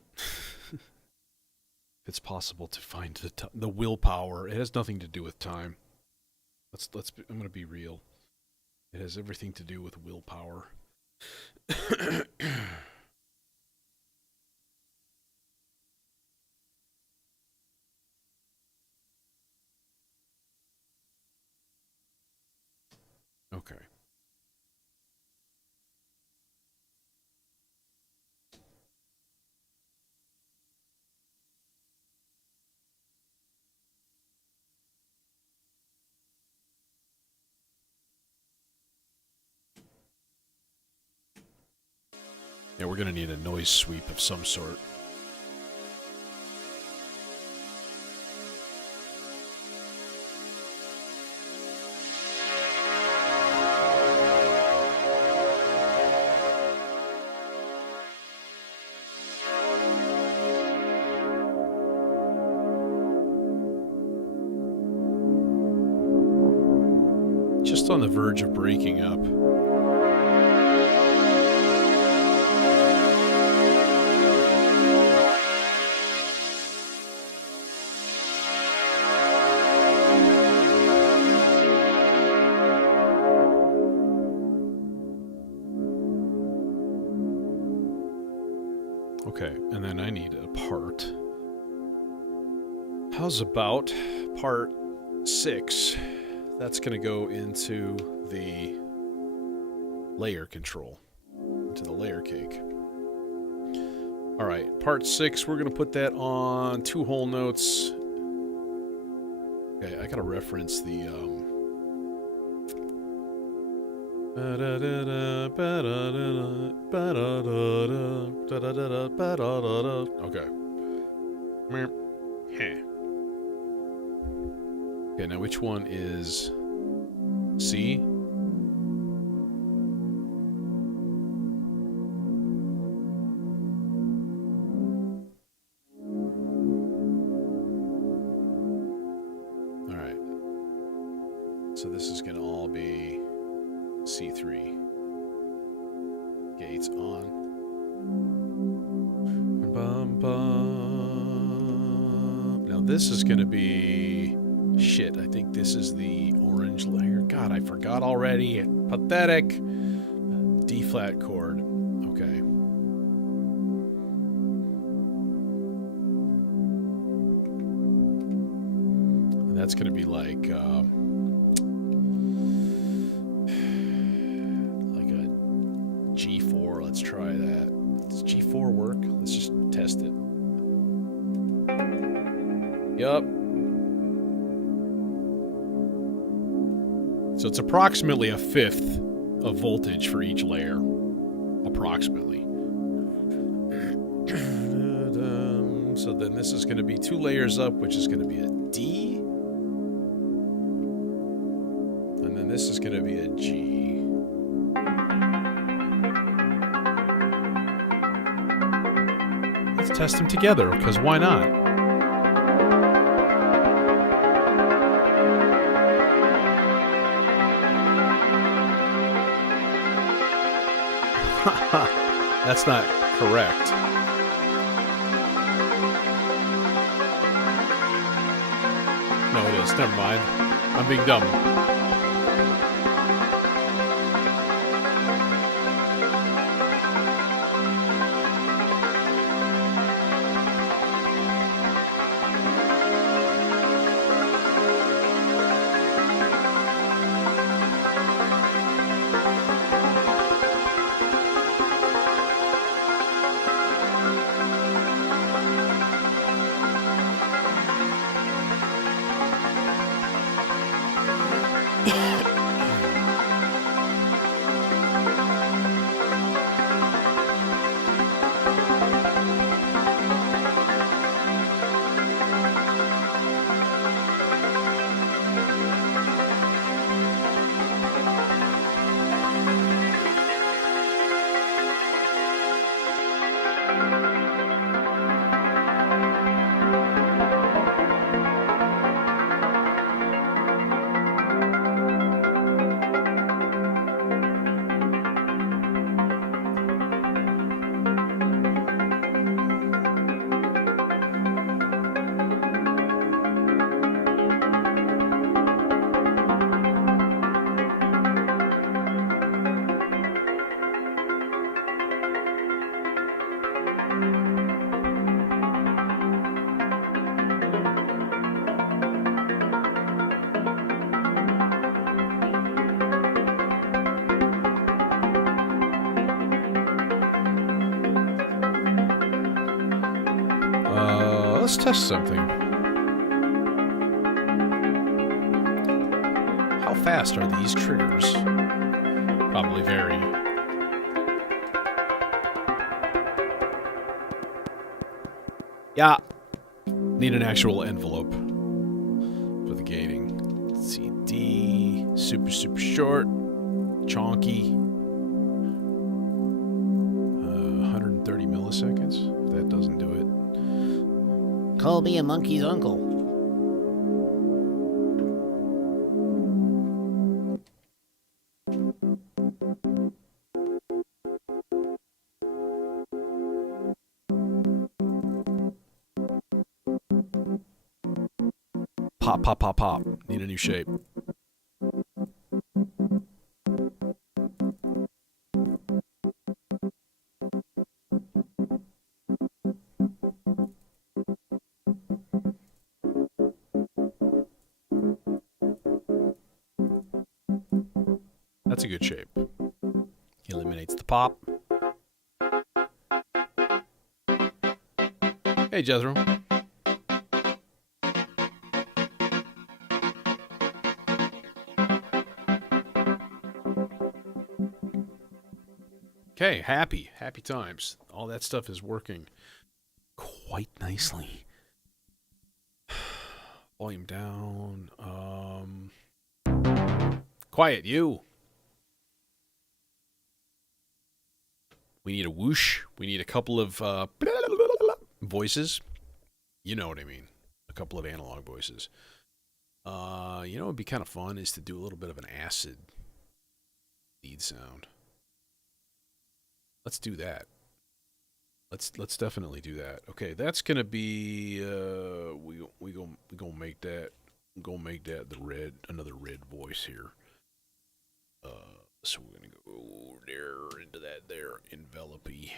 it's possible to find the willpower. It has nothing to do with time. I'm going to be real. It has everything to do with willpower. Okay. Yeah, we're going to need a noise sweep of some sort. Just on the verge of breaking up. Okay, and then I need a part. How's about part 6? That's going to go into the layer control, into the layer cake. All right, part 6, we're going to put that on 2 whole notes. Okay, I got to reference the... Okay. Okay, now which one is C? Alright. So this is going to all be C3. Gates on. Bum, bum. Now this is going to be... Shit, I think this is the orange layer. God, I forgot already. Pathetic. D flat chord. Okay. And that's going to be like a G4. Let's try that. Does G4 work? Let's just test it. Yup. So it's approximately 1/5 of voltage for each layer. Approximately. So then this is going to be 2 layers up, which is going to be a D. And then this is going to be a G. Let's test them together, because why not? That's not correct. No, it is. Never mind. I'm being dumb. let's test something. How fast are these triggers? Probably vary. Yeah. Need an actual envelope for the gating. Let's see. D. Super short. Chonky. 130 milliseconds. If that doesn't do it. Call me a monkey's uncle. Pop. Need a new shape. That's a good shape. Eliminates the pop. Hey, Jethro. Okay, happy times. All that stuff is working quite nicely. Volume down. Quiet, you. We need a whoosh. We need a couple of voices. You know what I mean. A couple of analog voices. You know what would be kind of fun is to do a little bit of an acid lead sound. Let's do that. Let's definitely do that. Okay, that's gonna be we gonna make that the red, another red voice here. So we're gonna go there into that there envelopey,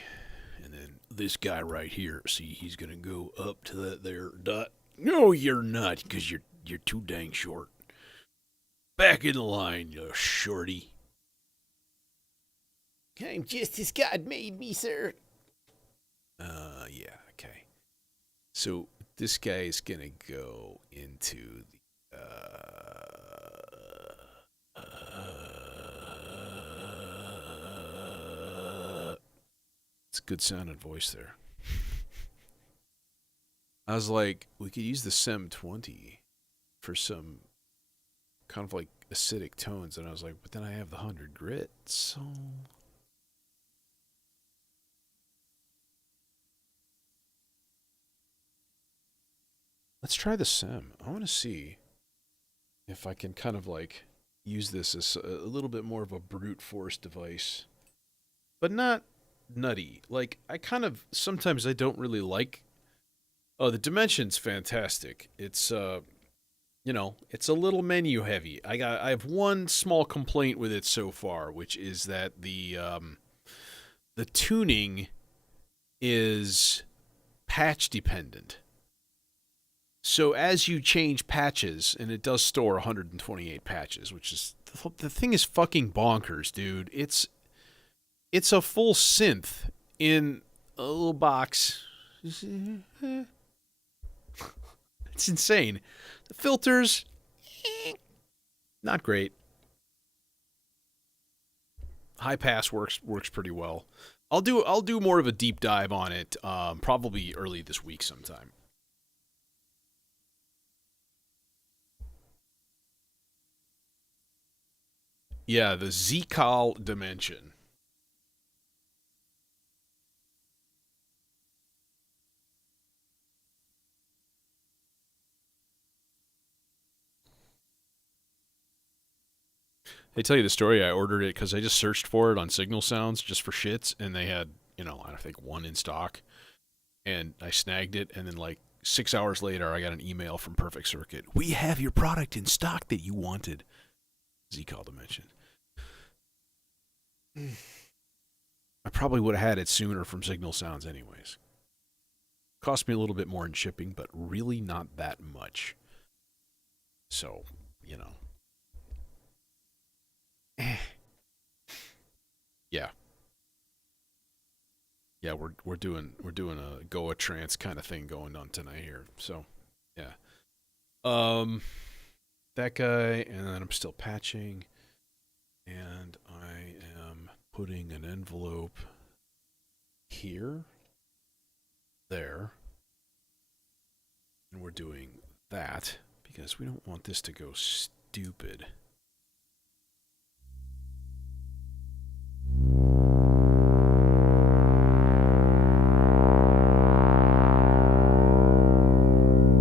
and then this guy right here. See, he's gonna go up to that there dot. No, you're not, because you're too dang short. Back in the line, you shorty. I'm just as God made me, sir. Yeah, okay. So this guy is gonna go into the it's a good sounding voice there. I was like, we could use the SEM 20 for some kind of like acidic tones, and I was like, but then I have the 100 grit, so let's try the SEM. I want to see if I can kind of like use this as a little bit more of a brute force device, but not nutty. Like, I kind of, sometimes I don't really like, oh, the Dimension's fantastic. It's, you know, it's a little menu heavy. I have one small complaint with it so far, which is that the tuning is patch dependent. So as you change patches, and it does store 128 patches, which is, the thing is fucking bonkers, dude. It's a full synth in a little box. It's insane. The filters, not great. High pass works pretty well. I'll do more of a deep dive on it, probably early this week sometime. Yeah, the Z-Call Dimension. They tell you the story. I ordered it because I just searched for it on Signal Sounds just for shits, and they had, you know, I think one in stock, and I snagged it, and then like 6 hours later, I got an email from Perfect Circuit. We have your product in stock that you wanted. Z-Call Dimension. I probably would have had it sooner from Signal Sounds anyways. Cost me a little bit more in shipping, but really not that much. So, you know. Yeah. yeah, we're doing a Goa trance kind of thing going on tonight here. So yeah, that guy, and then I'm still patching, and I am putting an envelope here, there, and we're doing that because we don't want this to go stupid.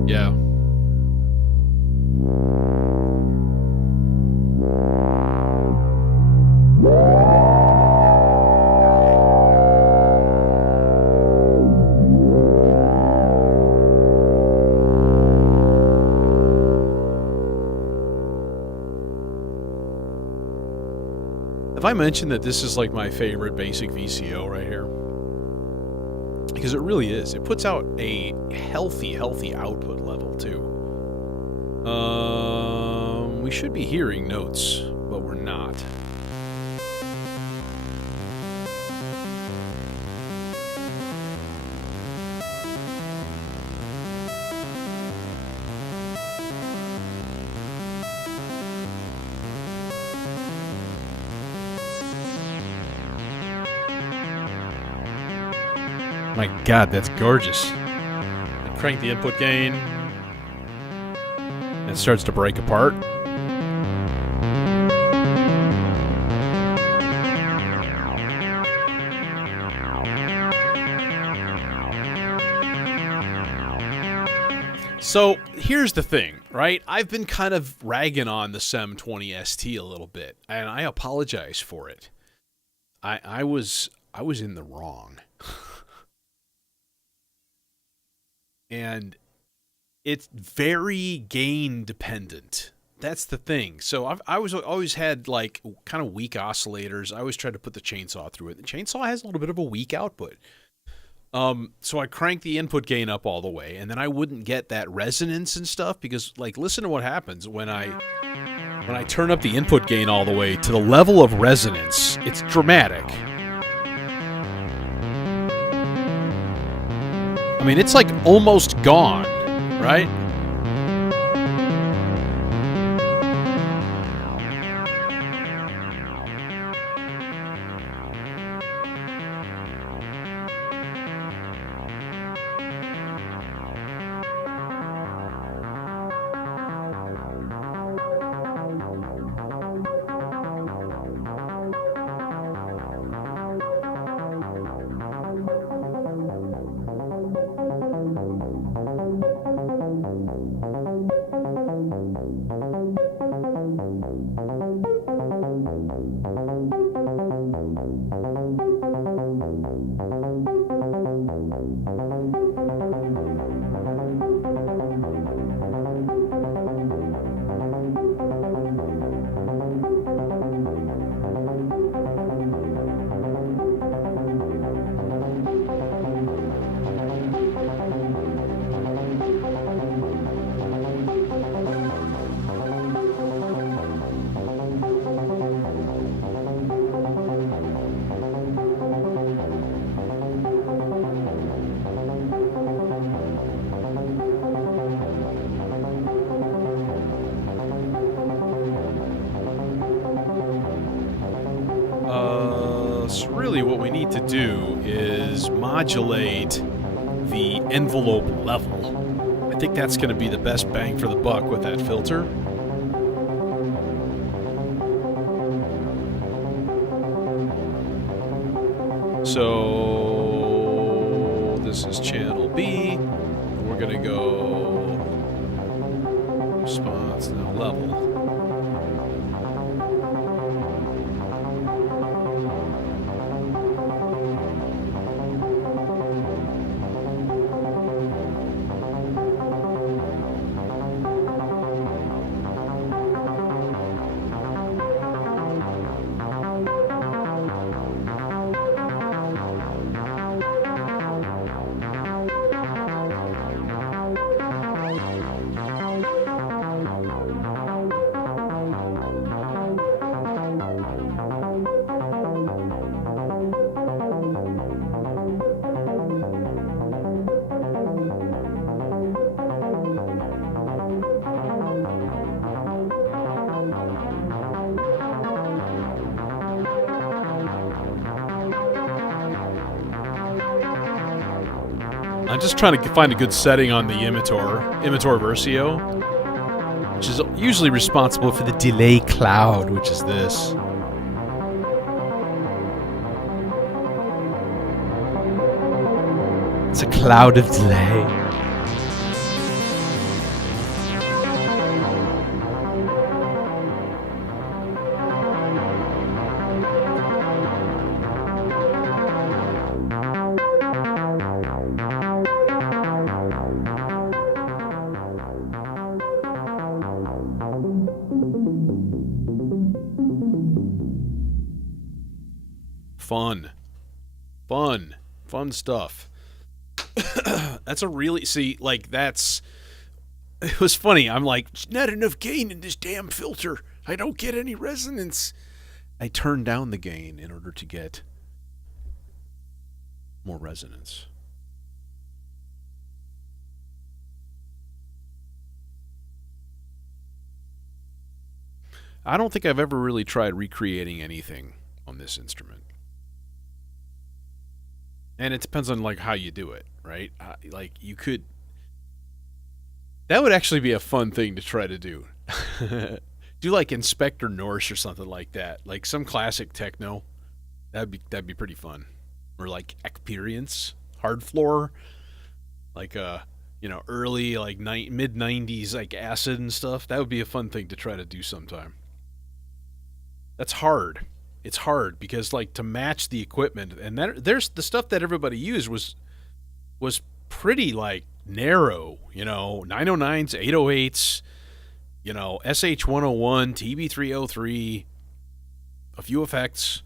Yeah. Have I mentioned that this is like my favorite basic VCO right here? Because it really is. It puts out a healthy output level too. We should be hearing notes, but we're not. My God, that's gorgeous. And crank the input gain. It starts to break apart. So here's the thing, right? I've been kind of ragging on the SEM 20 ST a little bit, and I apologize for it. I was in the wrong. And it's very gain dependent. That's the thing. So I always had like kind of weak oscillators. I always tried to put the chainsaw through it. The chainsaw has a little bit of a weak output. So I cranked the input gain up all the way, and then I wouldn't get that resonance and stuff because, like, listen to what happens when I turn up the input gain all the way to the level of resonance. It's dramatic. I mean, it's like almost gone, right? Really what we need to do is modulate the envelope level. I think that's going to be the best bang for the buck with that filter. So this is channel B. We're going to go response now level. I'm just trying to find a good setting on the Imitor Versio, which is usually responsible for the delay cloud, which is this. It's a cloud of delay. Fun stuff. That's a really, see, like, that's, it was funny. I'm like, not enough gain in this damn filter. I don't get any resonance. I turned down the gain in order to get more resonance. I don't think I've ever really tried recreating anything on this instrument. And it depends on, like, how you do it, right? Like, you could... That would actually be a fun thing to try to do. Do, like, Inspector Norse or something like that. Like, some classic techno. That'd be pretty fun. Or, like, Experience, Hard Floor. Like, early, like, mid-90s, like, acid and stuff. That would be a fun thing to try to do sometime. That's hard. It's hard because, like, to match the equipment, and there's the stuff that everybody used was pretty, like, narrow, 909s, 808s, SH101, TB303, a few effects,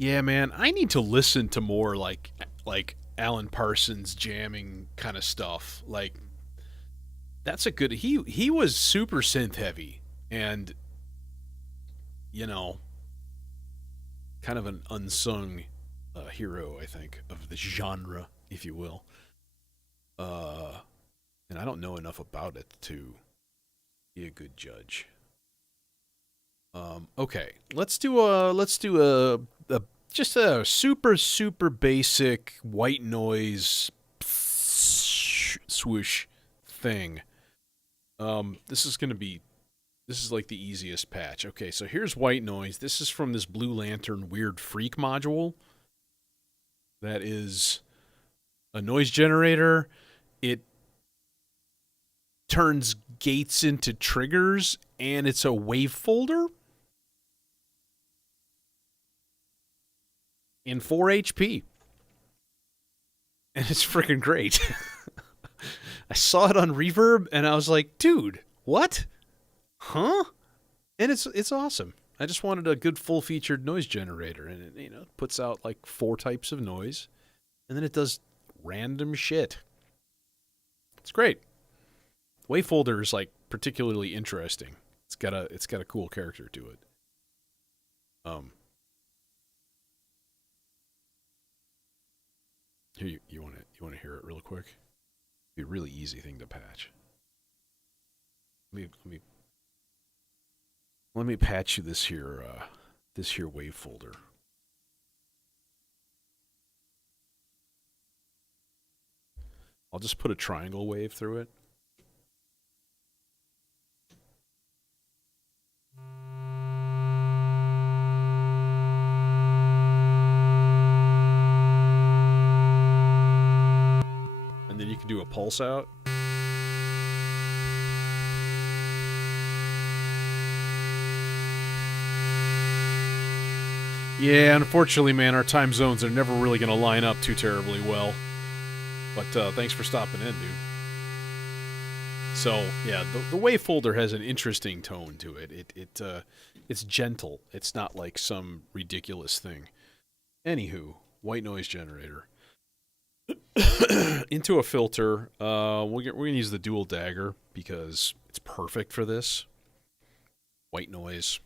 Yeah, man, I need to listen to more like Alan Parsons jamming kind of stuff. Like, that's a good. He was super synth heavy, and kind of an unsung hero, I think, of the genre, if you will. And I don't know enough about it to be a good judge. Okay, let's do a just a super basic white noise swoosh thing. This is like the easiest patch. Okay, so here's white noise. This is from this Blue Lantern Weird Freak module. That is a noise generator. It turns gates into triggers, and it's a wave folder in 4 HP. And it's freaking great. I saw it on Reverb, and I was like, dude, what? Huh? And it's awesome. I just wanted a good full-featured noise generator, and it puts out like 4 types of noise, and then it does random shit. It's great. Wavefolder is like particularly interesting. It's got a cool character to it. Here, you want to hear it real quick? It'd be a really easy thing to patch. Let me patch you this here wave folder. I'll just put a triangle wave through it. And then you can do a pulse out. Yeah, unfortunately, man, our time zones are never really going to line up too terribly well. But thanks for stopping in, dude. So, yeah, the wave folder has an interesting tone to it. It's gentle. It's not like some ridiculous thing. Anywho, white noise generator. Into a filter. We're going to use the dual dagger because it's perfect for this. White noise.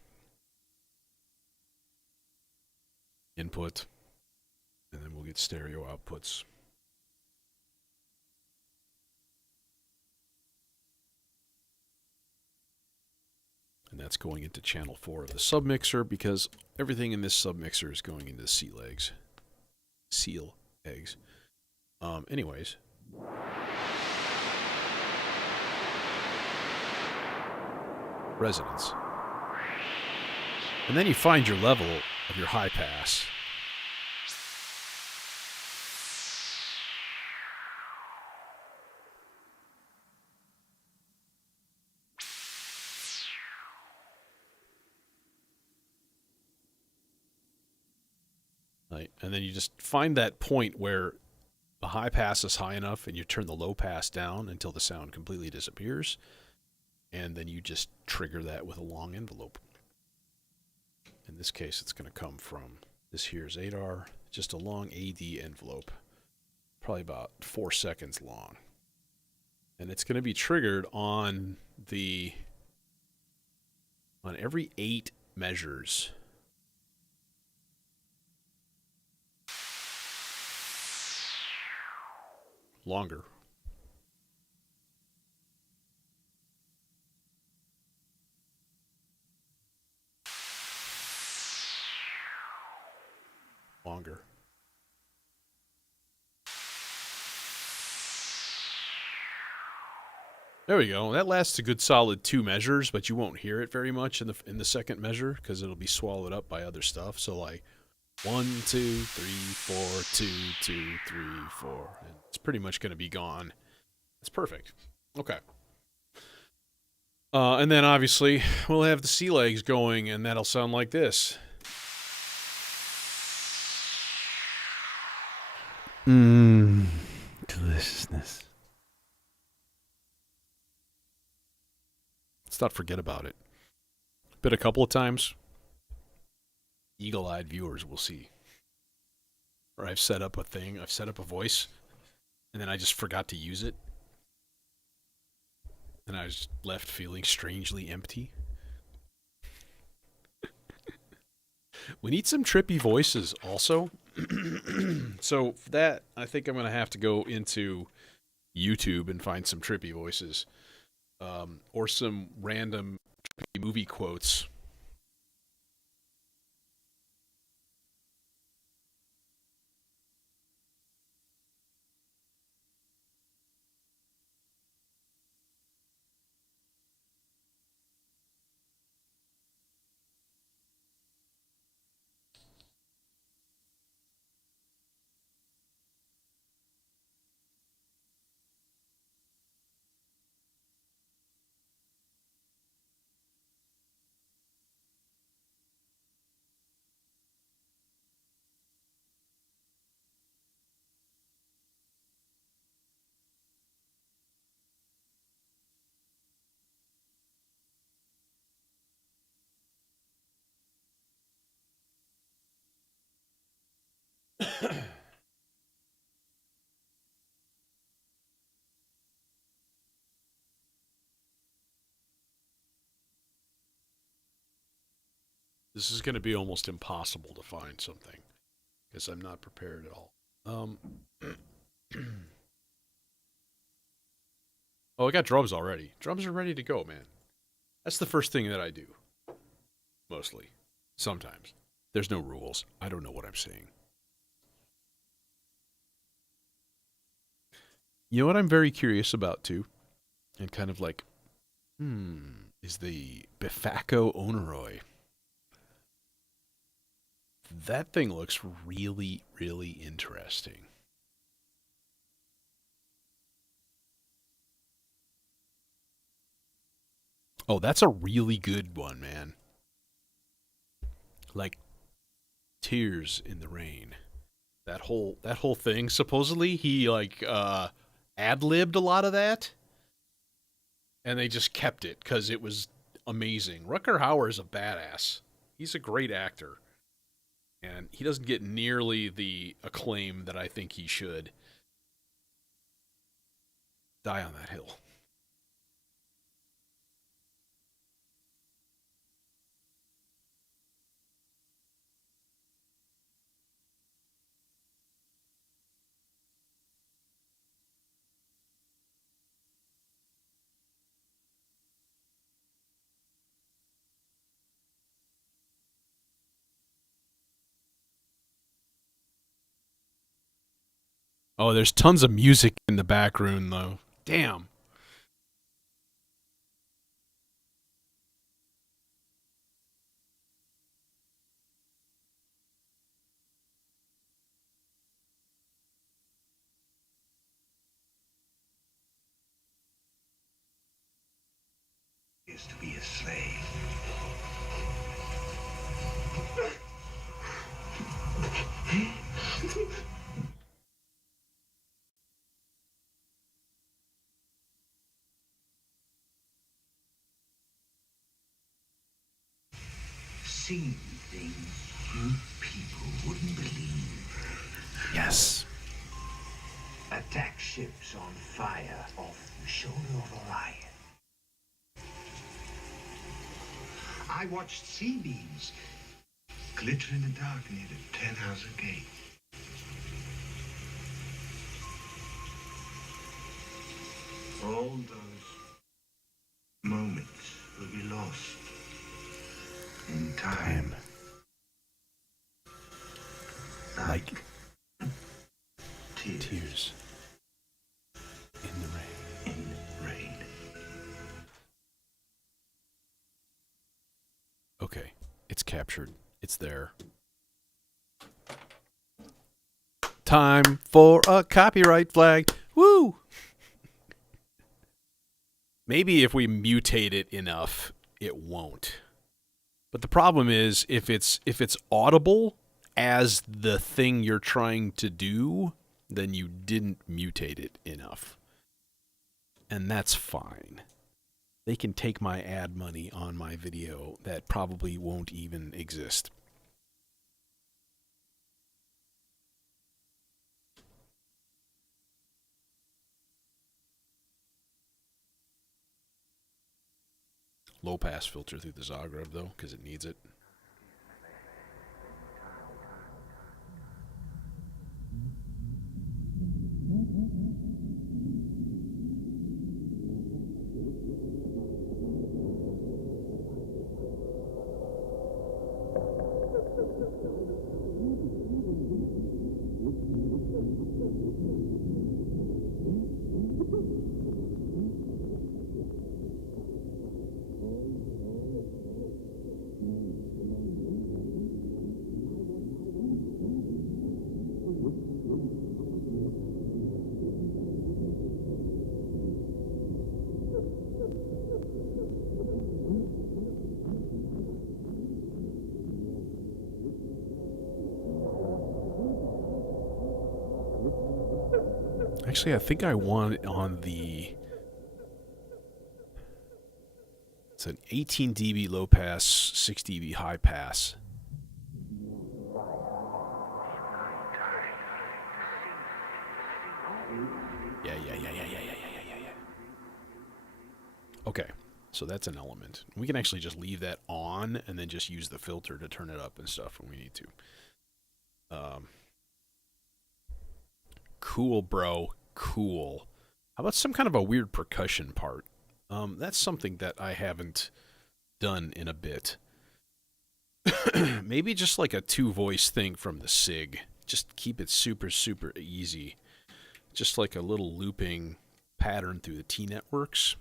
Input. And then we'll get stereo outputs. And that's going into channel 4 of the submixer because everything in this submixer is going into the seal eggs. Seal eggs. Anyways. Resonance. And then you find your level of your high pass. Right. And then you just find that point where the high pass is high enough and you turn the low pass down until the sound completely disappears. And then you just trigger that with a long envelope. In this case, it's going to come from this here's 8R, just a long AD envelope, probably about 4 seconds long. And it's going to be triggered on every 8 measures. Longer. Longer. There we go. That lasts a good solid 2 measures, but you won't hear it very much in the second measure because it'll be swallowed up by other stuff. So like 1, 2, 3, 4, 2, 2, 3, 4. And it's pretty much going to be gone. That's perfect. Okay. And then obviously we'll have the sea legs going, and that'll sound like this. Mmm. Deliciousness. Let's not forget about it. But a couple of times, eagle-eyed viewers will see. Or I've set up a voice, and then I just forgot to use it. And I was left feeling strangely empty. We need some trippy voices also. So for that, I think I'm going to have to go into YouTube and find some trippy voices. Or some random trippy movie quotes. This is going to be almost impossible to find something because I'm not prepared at all. Oh, I got drums already. Drums are ready to go, man. That's the first thing that I do. Mostly. Sometimes. There's no rules. I don't know what I'm saying. You know what I'm very curious about, too? And kind of like, is the Bifaco Oneroi. That thing looks really, really interesting. Oh, that's a really good one, man. Like Tears in the Rain. That whole thing. Supposedly he like ad-libbed a lot of that. And they just kept it because it was amazing. Rutger Hauer is a badass. He's a great actor. And he doesn't get nearly the acclaim that I think he should. Die on that hill. Oh, there's tons of music in the background, though. Damn. Is to be a slave. Seeing things you people wouldn't believe. Yes. Attack ships on fire off the shoulder of Orion. I watched sea beams glitter in the dark near the 10-house gate. All those moments will be lost in time. Like tears tears in the rain. in the rain. Okay, it's captured. It's there. Time for a copyright flag. Woo! Maybe if we mutate it enough, it won't. But the problem is if it's audible as the thing you're trying to do, then you didn't mutate it enough. And that's fine. They can take my ad money on my video that probably won't even exist. Low pass filter through the Zagreb though, because it needs it. Actually, I think I want it on the... It's an 18 dB low pass, 6 dB high pass. Yeah. Okay, so that's an element. We can actually just leave that on and then just use the filter to turn it up and stuff when we need to. Cool, bro. Cool. How about some kind of a weird percussion part? That's something that I haven't done in a bit. Maybe just like a two-voice thing from the SIG. Just keep it super, super easy. Just like a little looping pattern through the T-networks.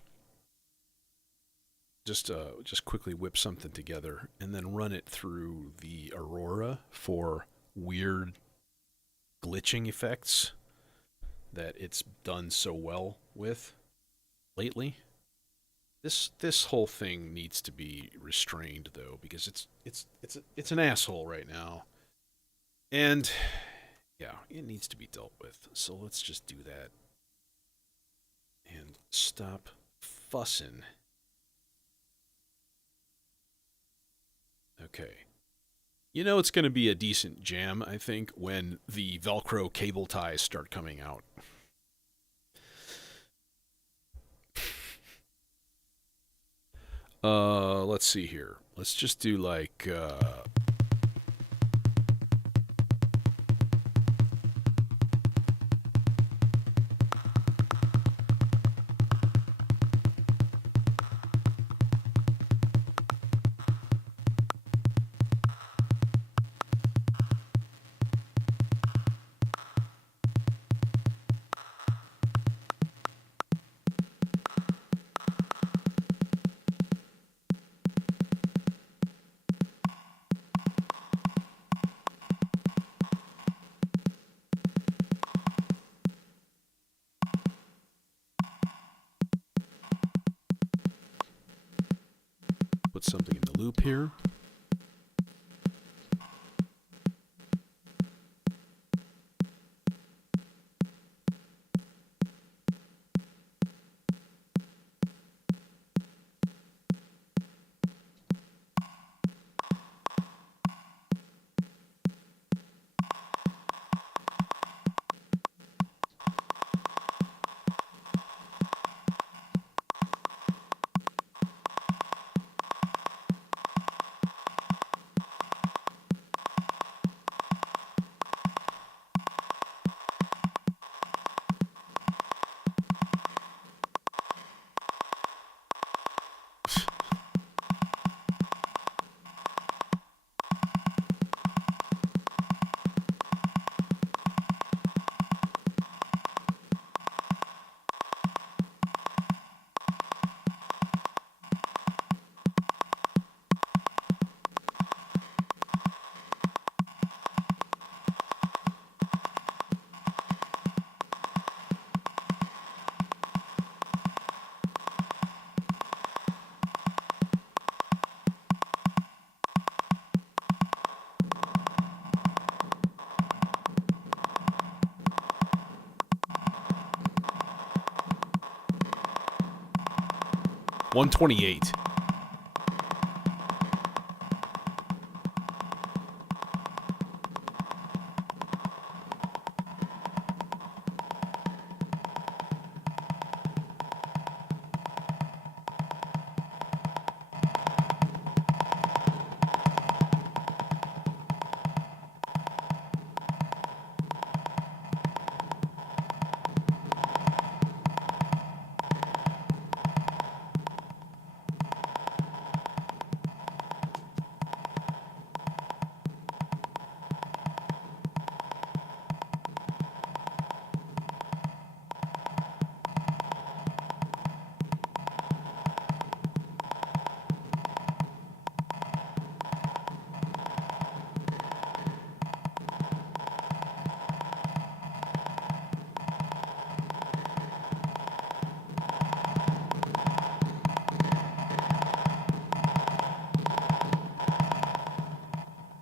Just quickly whip something together and then run it through the Aurora for weird glitching effects that it's done so well with lately. This whole thing needs to be restrained though, because it's an asshole right now. And yeah, it needs to be dealt with. So let's just do that. And stop fussing. Okay. You know it's going to be a decent jam, I think, when the Velcro cable ties start coming out. Let's see here. Let's just do like, loop here. $128.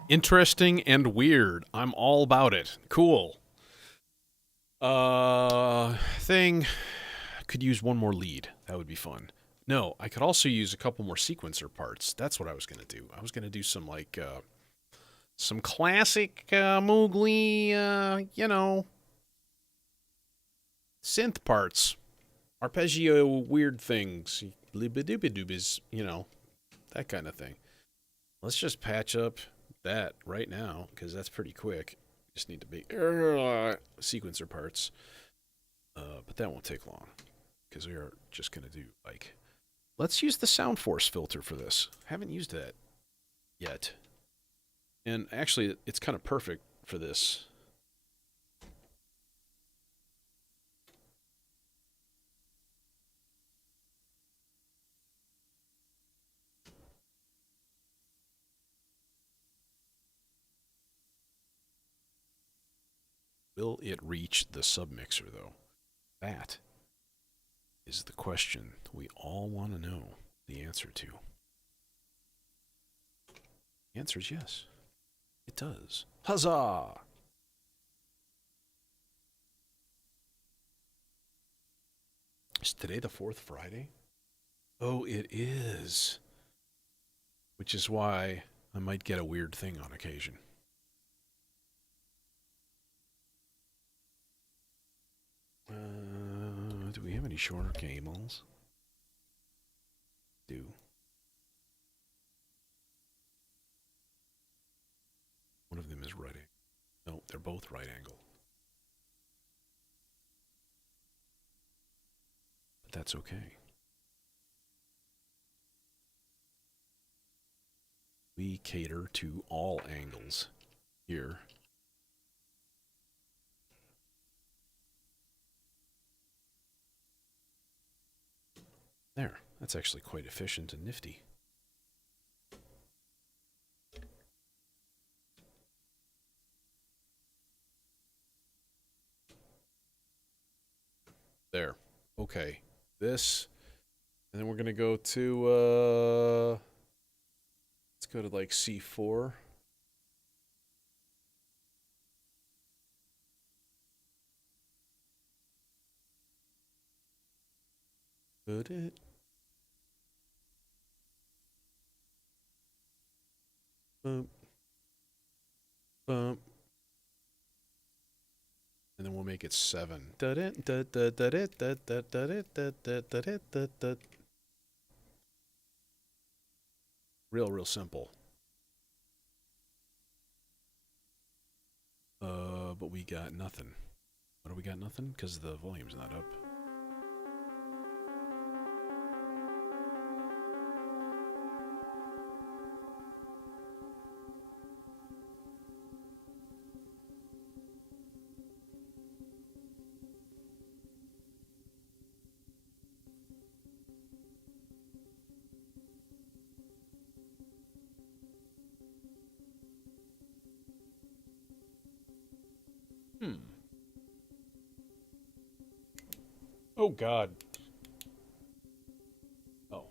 Interesting and weird. I'm all about it. Cool. Thing. Could use one more lead. That would be fun. No, I could also use a couple more sequencer parts. That's what I was going to do. I was going to do some, like, some classic Moogly, synth parts. Arpeggio weird things. Libidubidubis, that kind of thing. Let's just patch up that right now, because that's pretty quick. Just need to be sequencer parts. But that won't take long, because we are just going to do, like... Let's use the Sound Force filter for this. Haven't used that yet. And actually, it's kind of perfect for this. Will it reach the submixer, though? That is the question we all want to know the answer to. The answer is yes. It does. Huzzah! Is today the 4th Friday? Oh, it is. Which is why I might get a weird thing on occasion. Do we have any shorter cables? Do. One of them is right angle. No, they're both right angle. But that's okay. We cater to all angles here. There, that's actually quite efficient and nifty. There. Okay. This. And then we're going to go to Let's go to like C4. Put it. Bump. Bump. And then we'll make it 7. Real simple. But we got nothing. What do we got? Nothing? Because the volume's not up. Oh, God. Oh.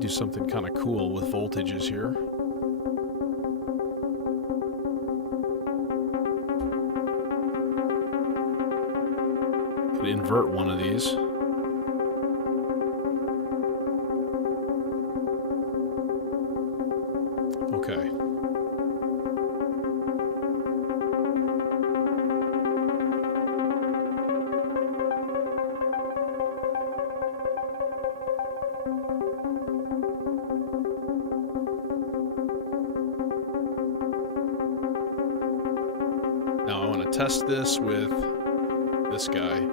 Do something kind of cool with voltages here. Could invert one of these. Okay. Now I want to test this with this guy.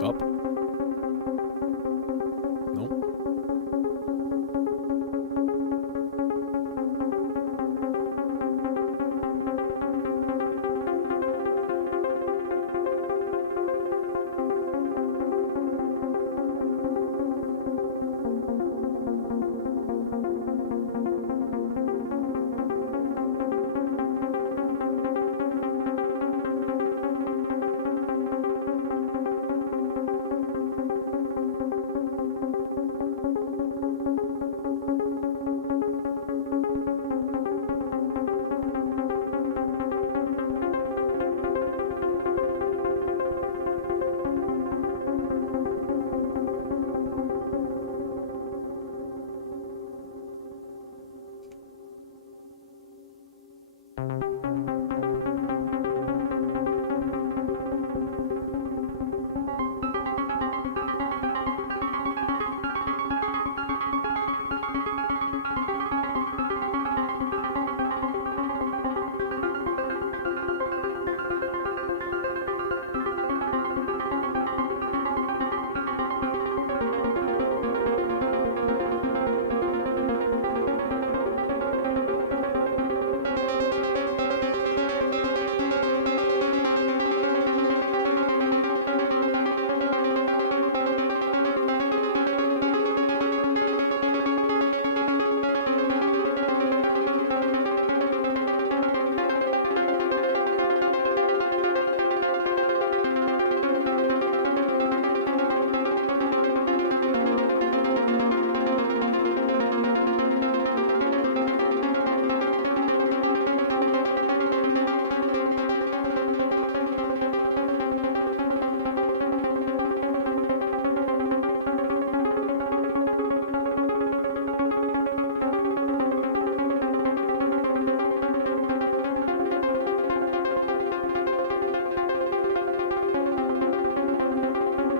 Up. Nope.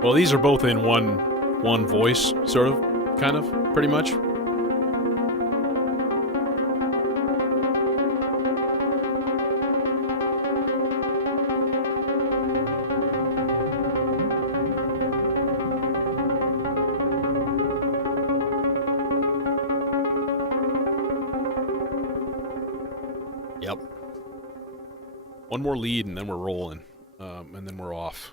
Well, these are both in one voice, sort of, kind of, pretty much. Yep. One more lead and then we're rolling. And then we're off.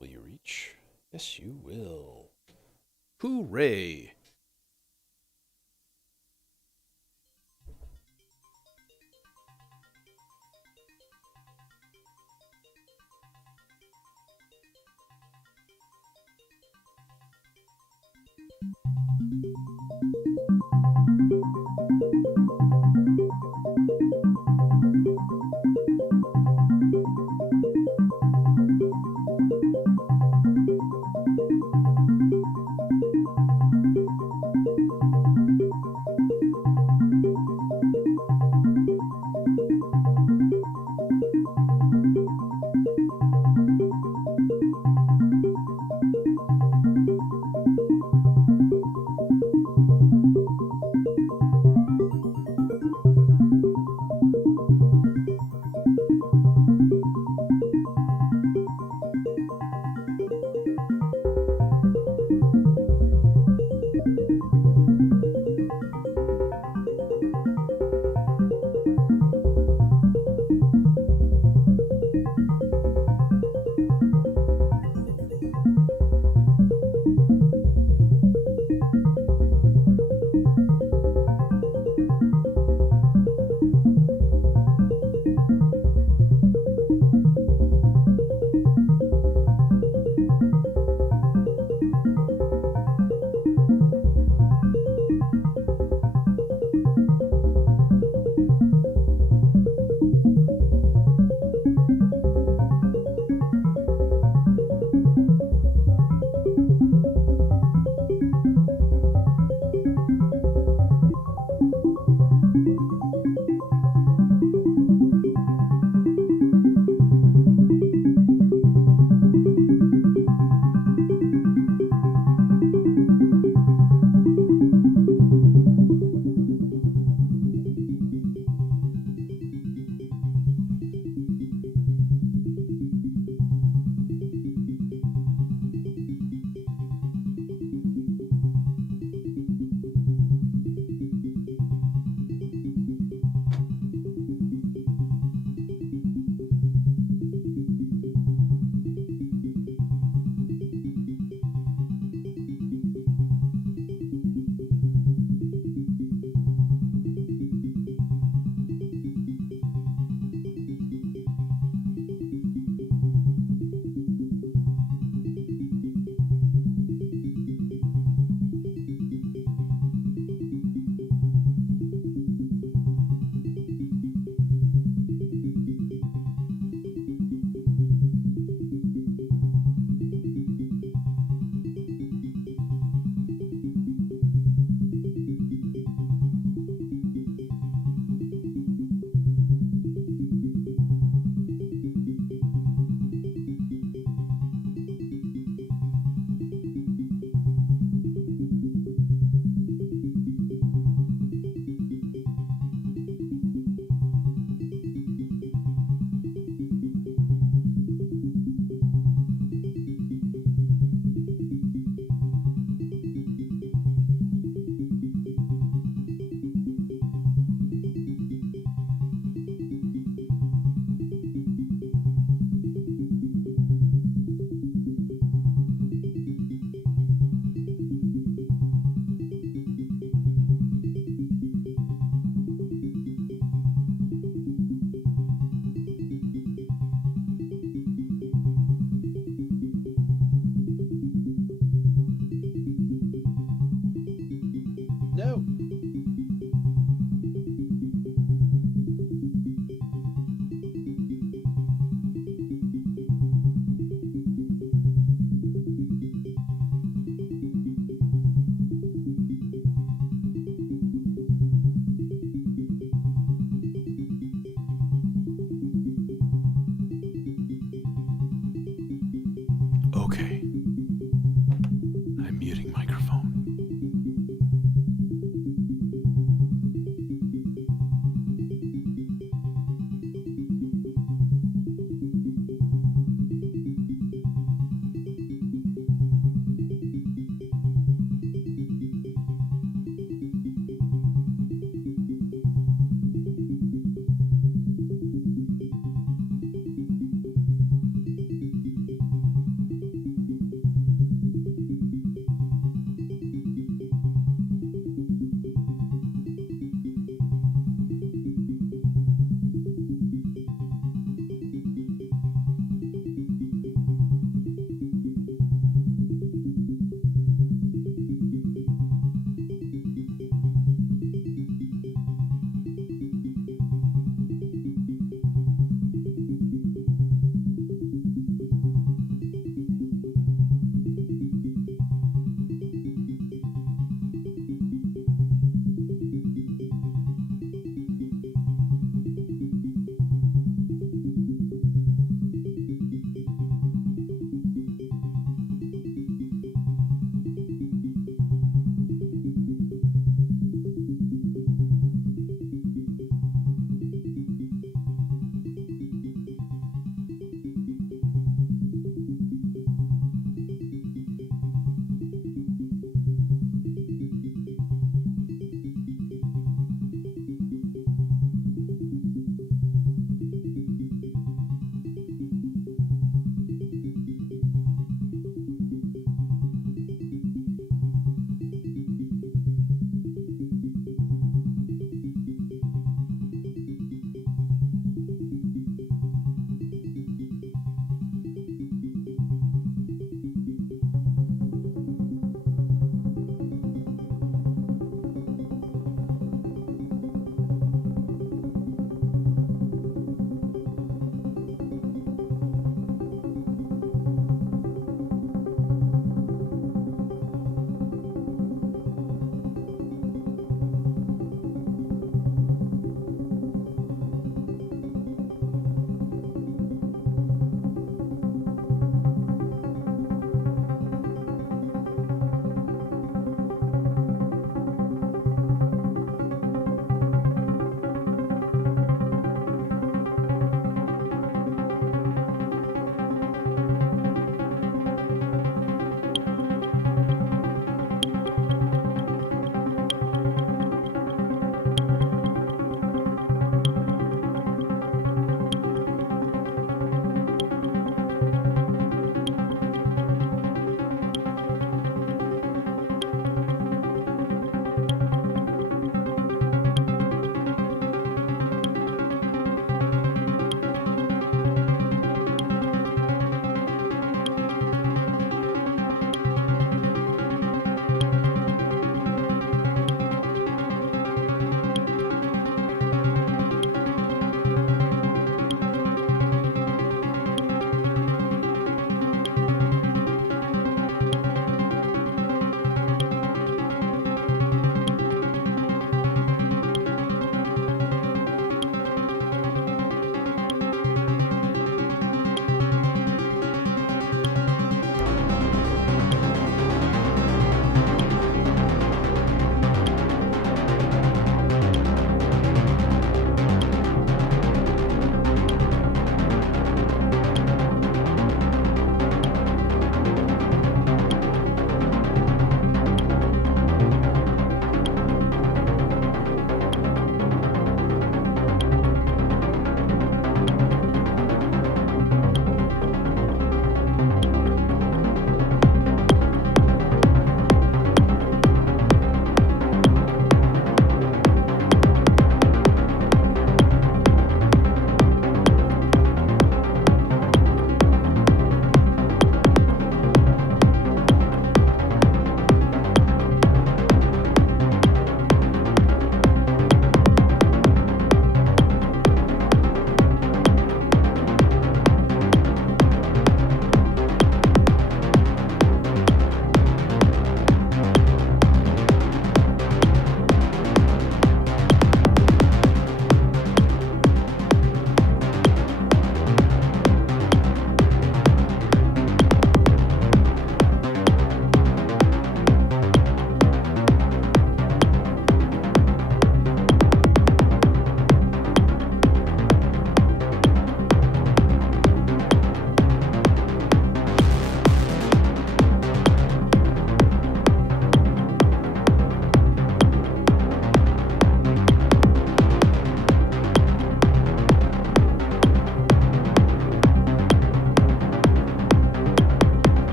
Will you reach? Yes, you will. Hooray!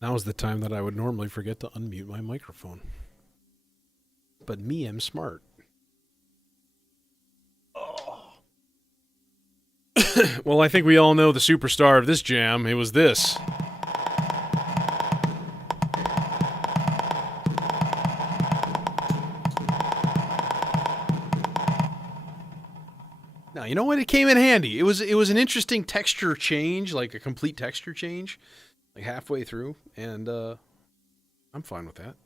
Now is the time that I would normally forget to unmute my microphone. But me, I'm smart. Oh. Well, I think we all know the superstar of this jam. It was this. Now, you know what? It came in handy. It was an interesting texture change, like a complete texture change, like halfway through, and I'm fine with that.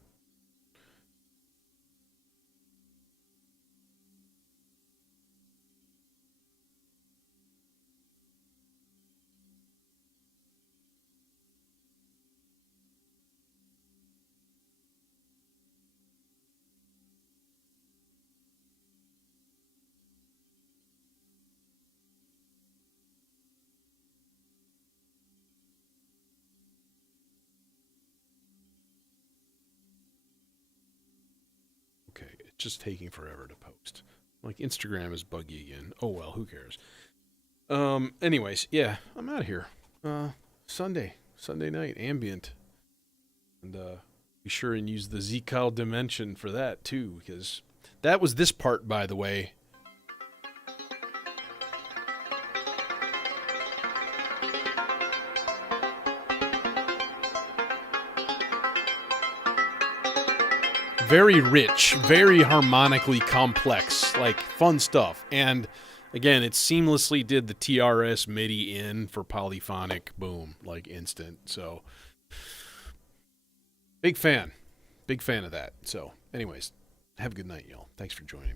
Okay, it's just taking forever to post. Like, Instagram is buggy again. Oh well, who cares? Anyways, yeah, I'm out of here. Sunday night, ambient. And be sure and use the Zcal dimension for that too, because that was this part, by the way. Very rich, very harmonically complex, like fun stuff. And again, it seamlessly did the TRS MIDI in for polyphonic, boom, like instant. So big fan of that. So anyways, have a good night, y'all. Thanks for joining me.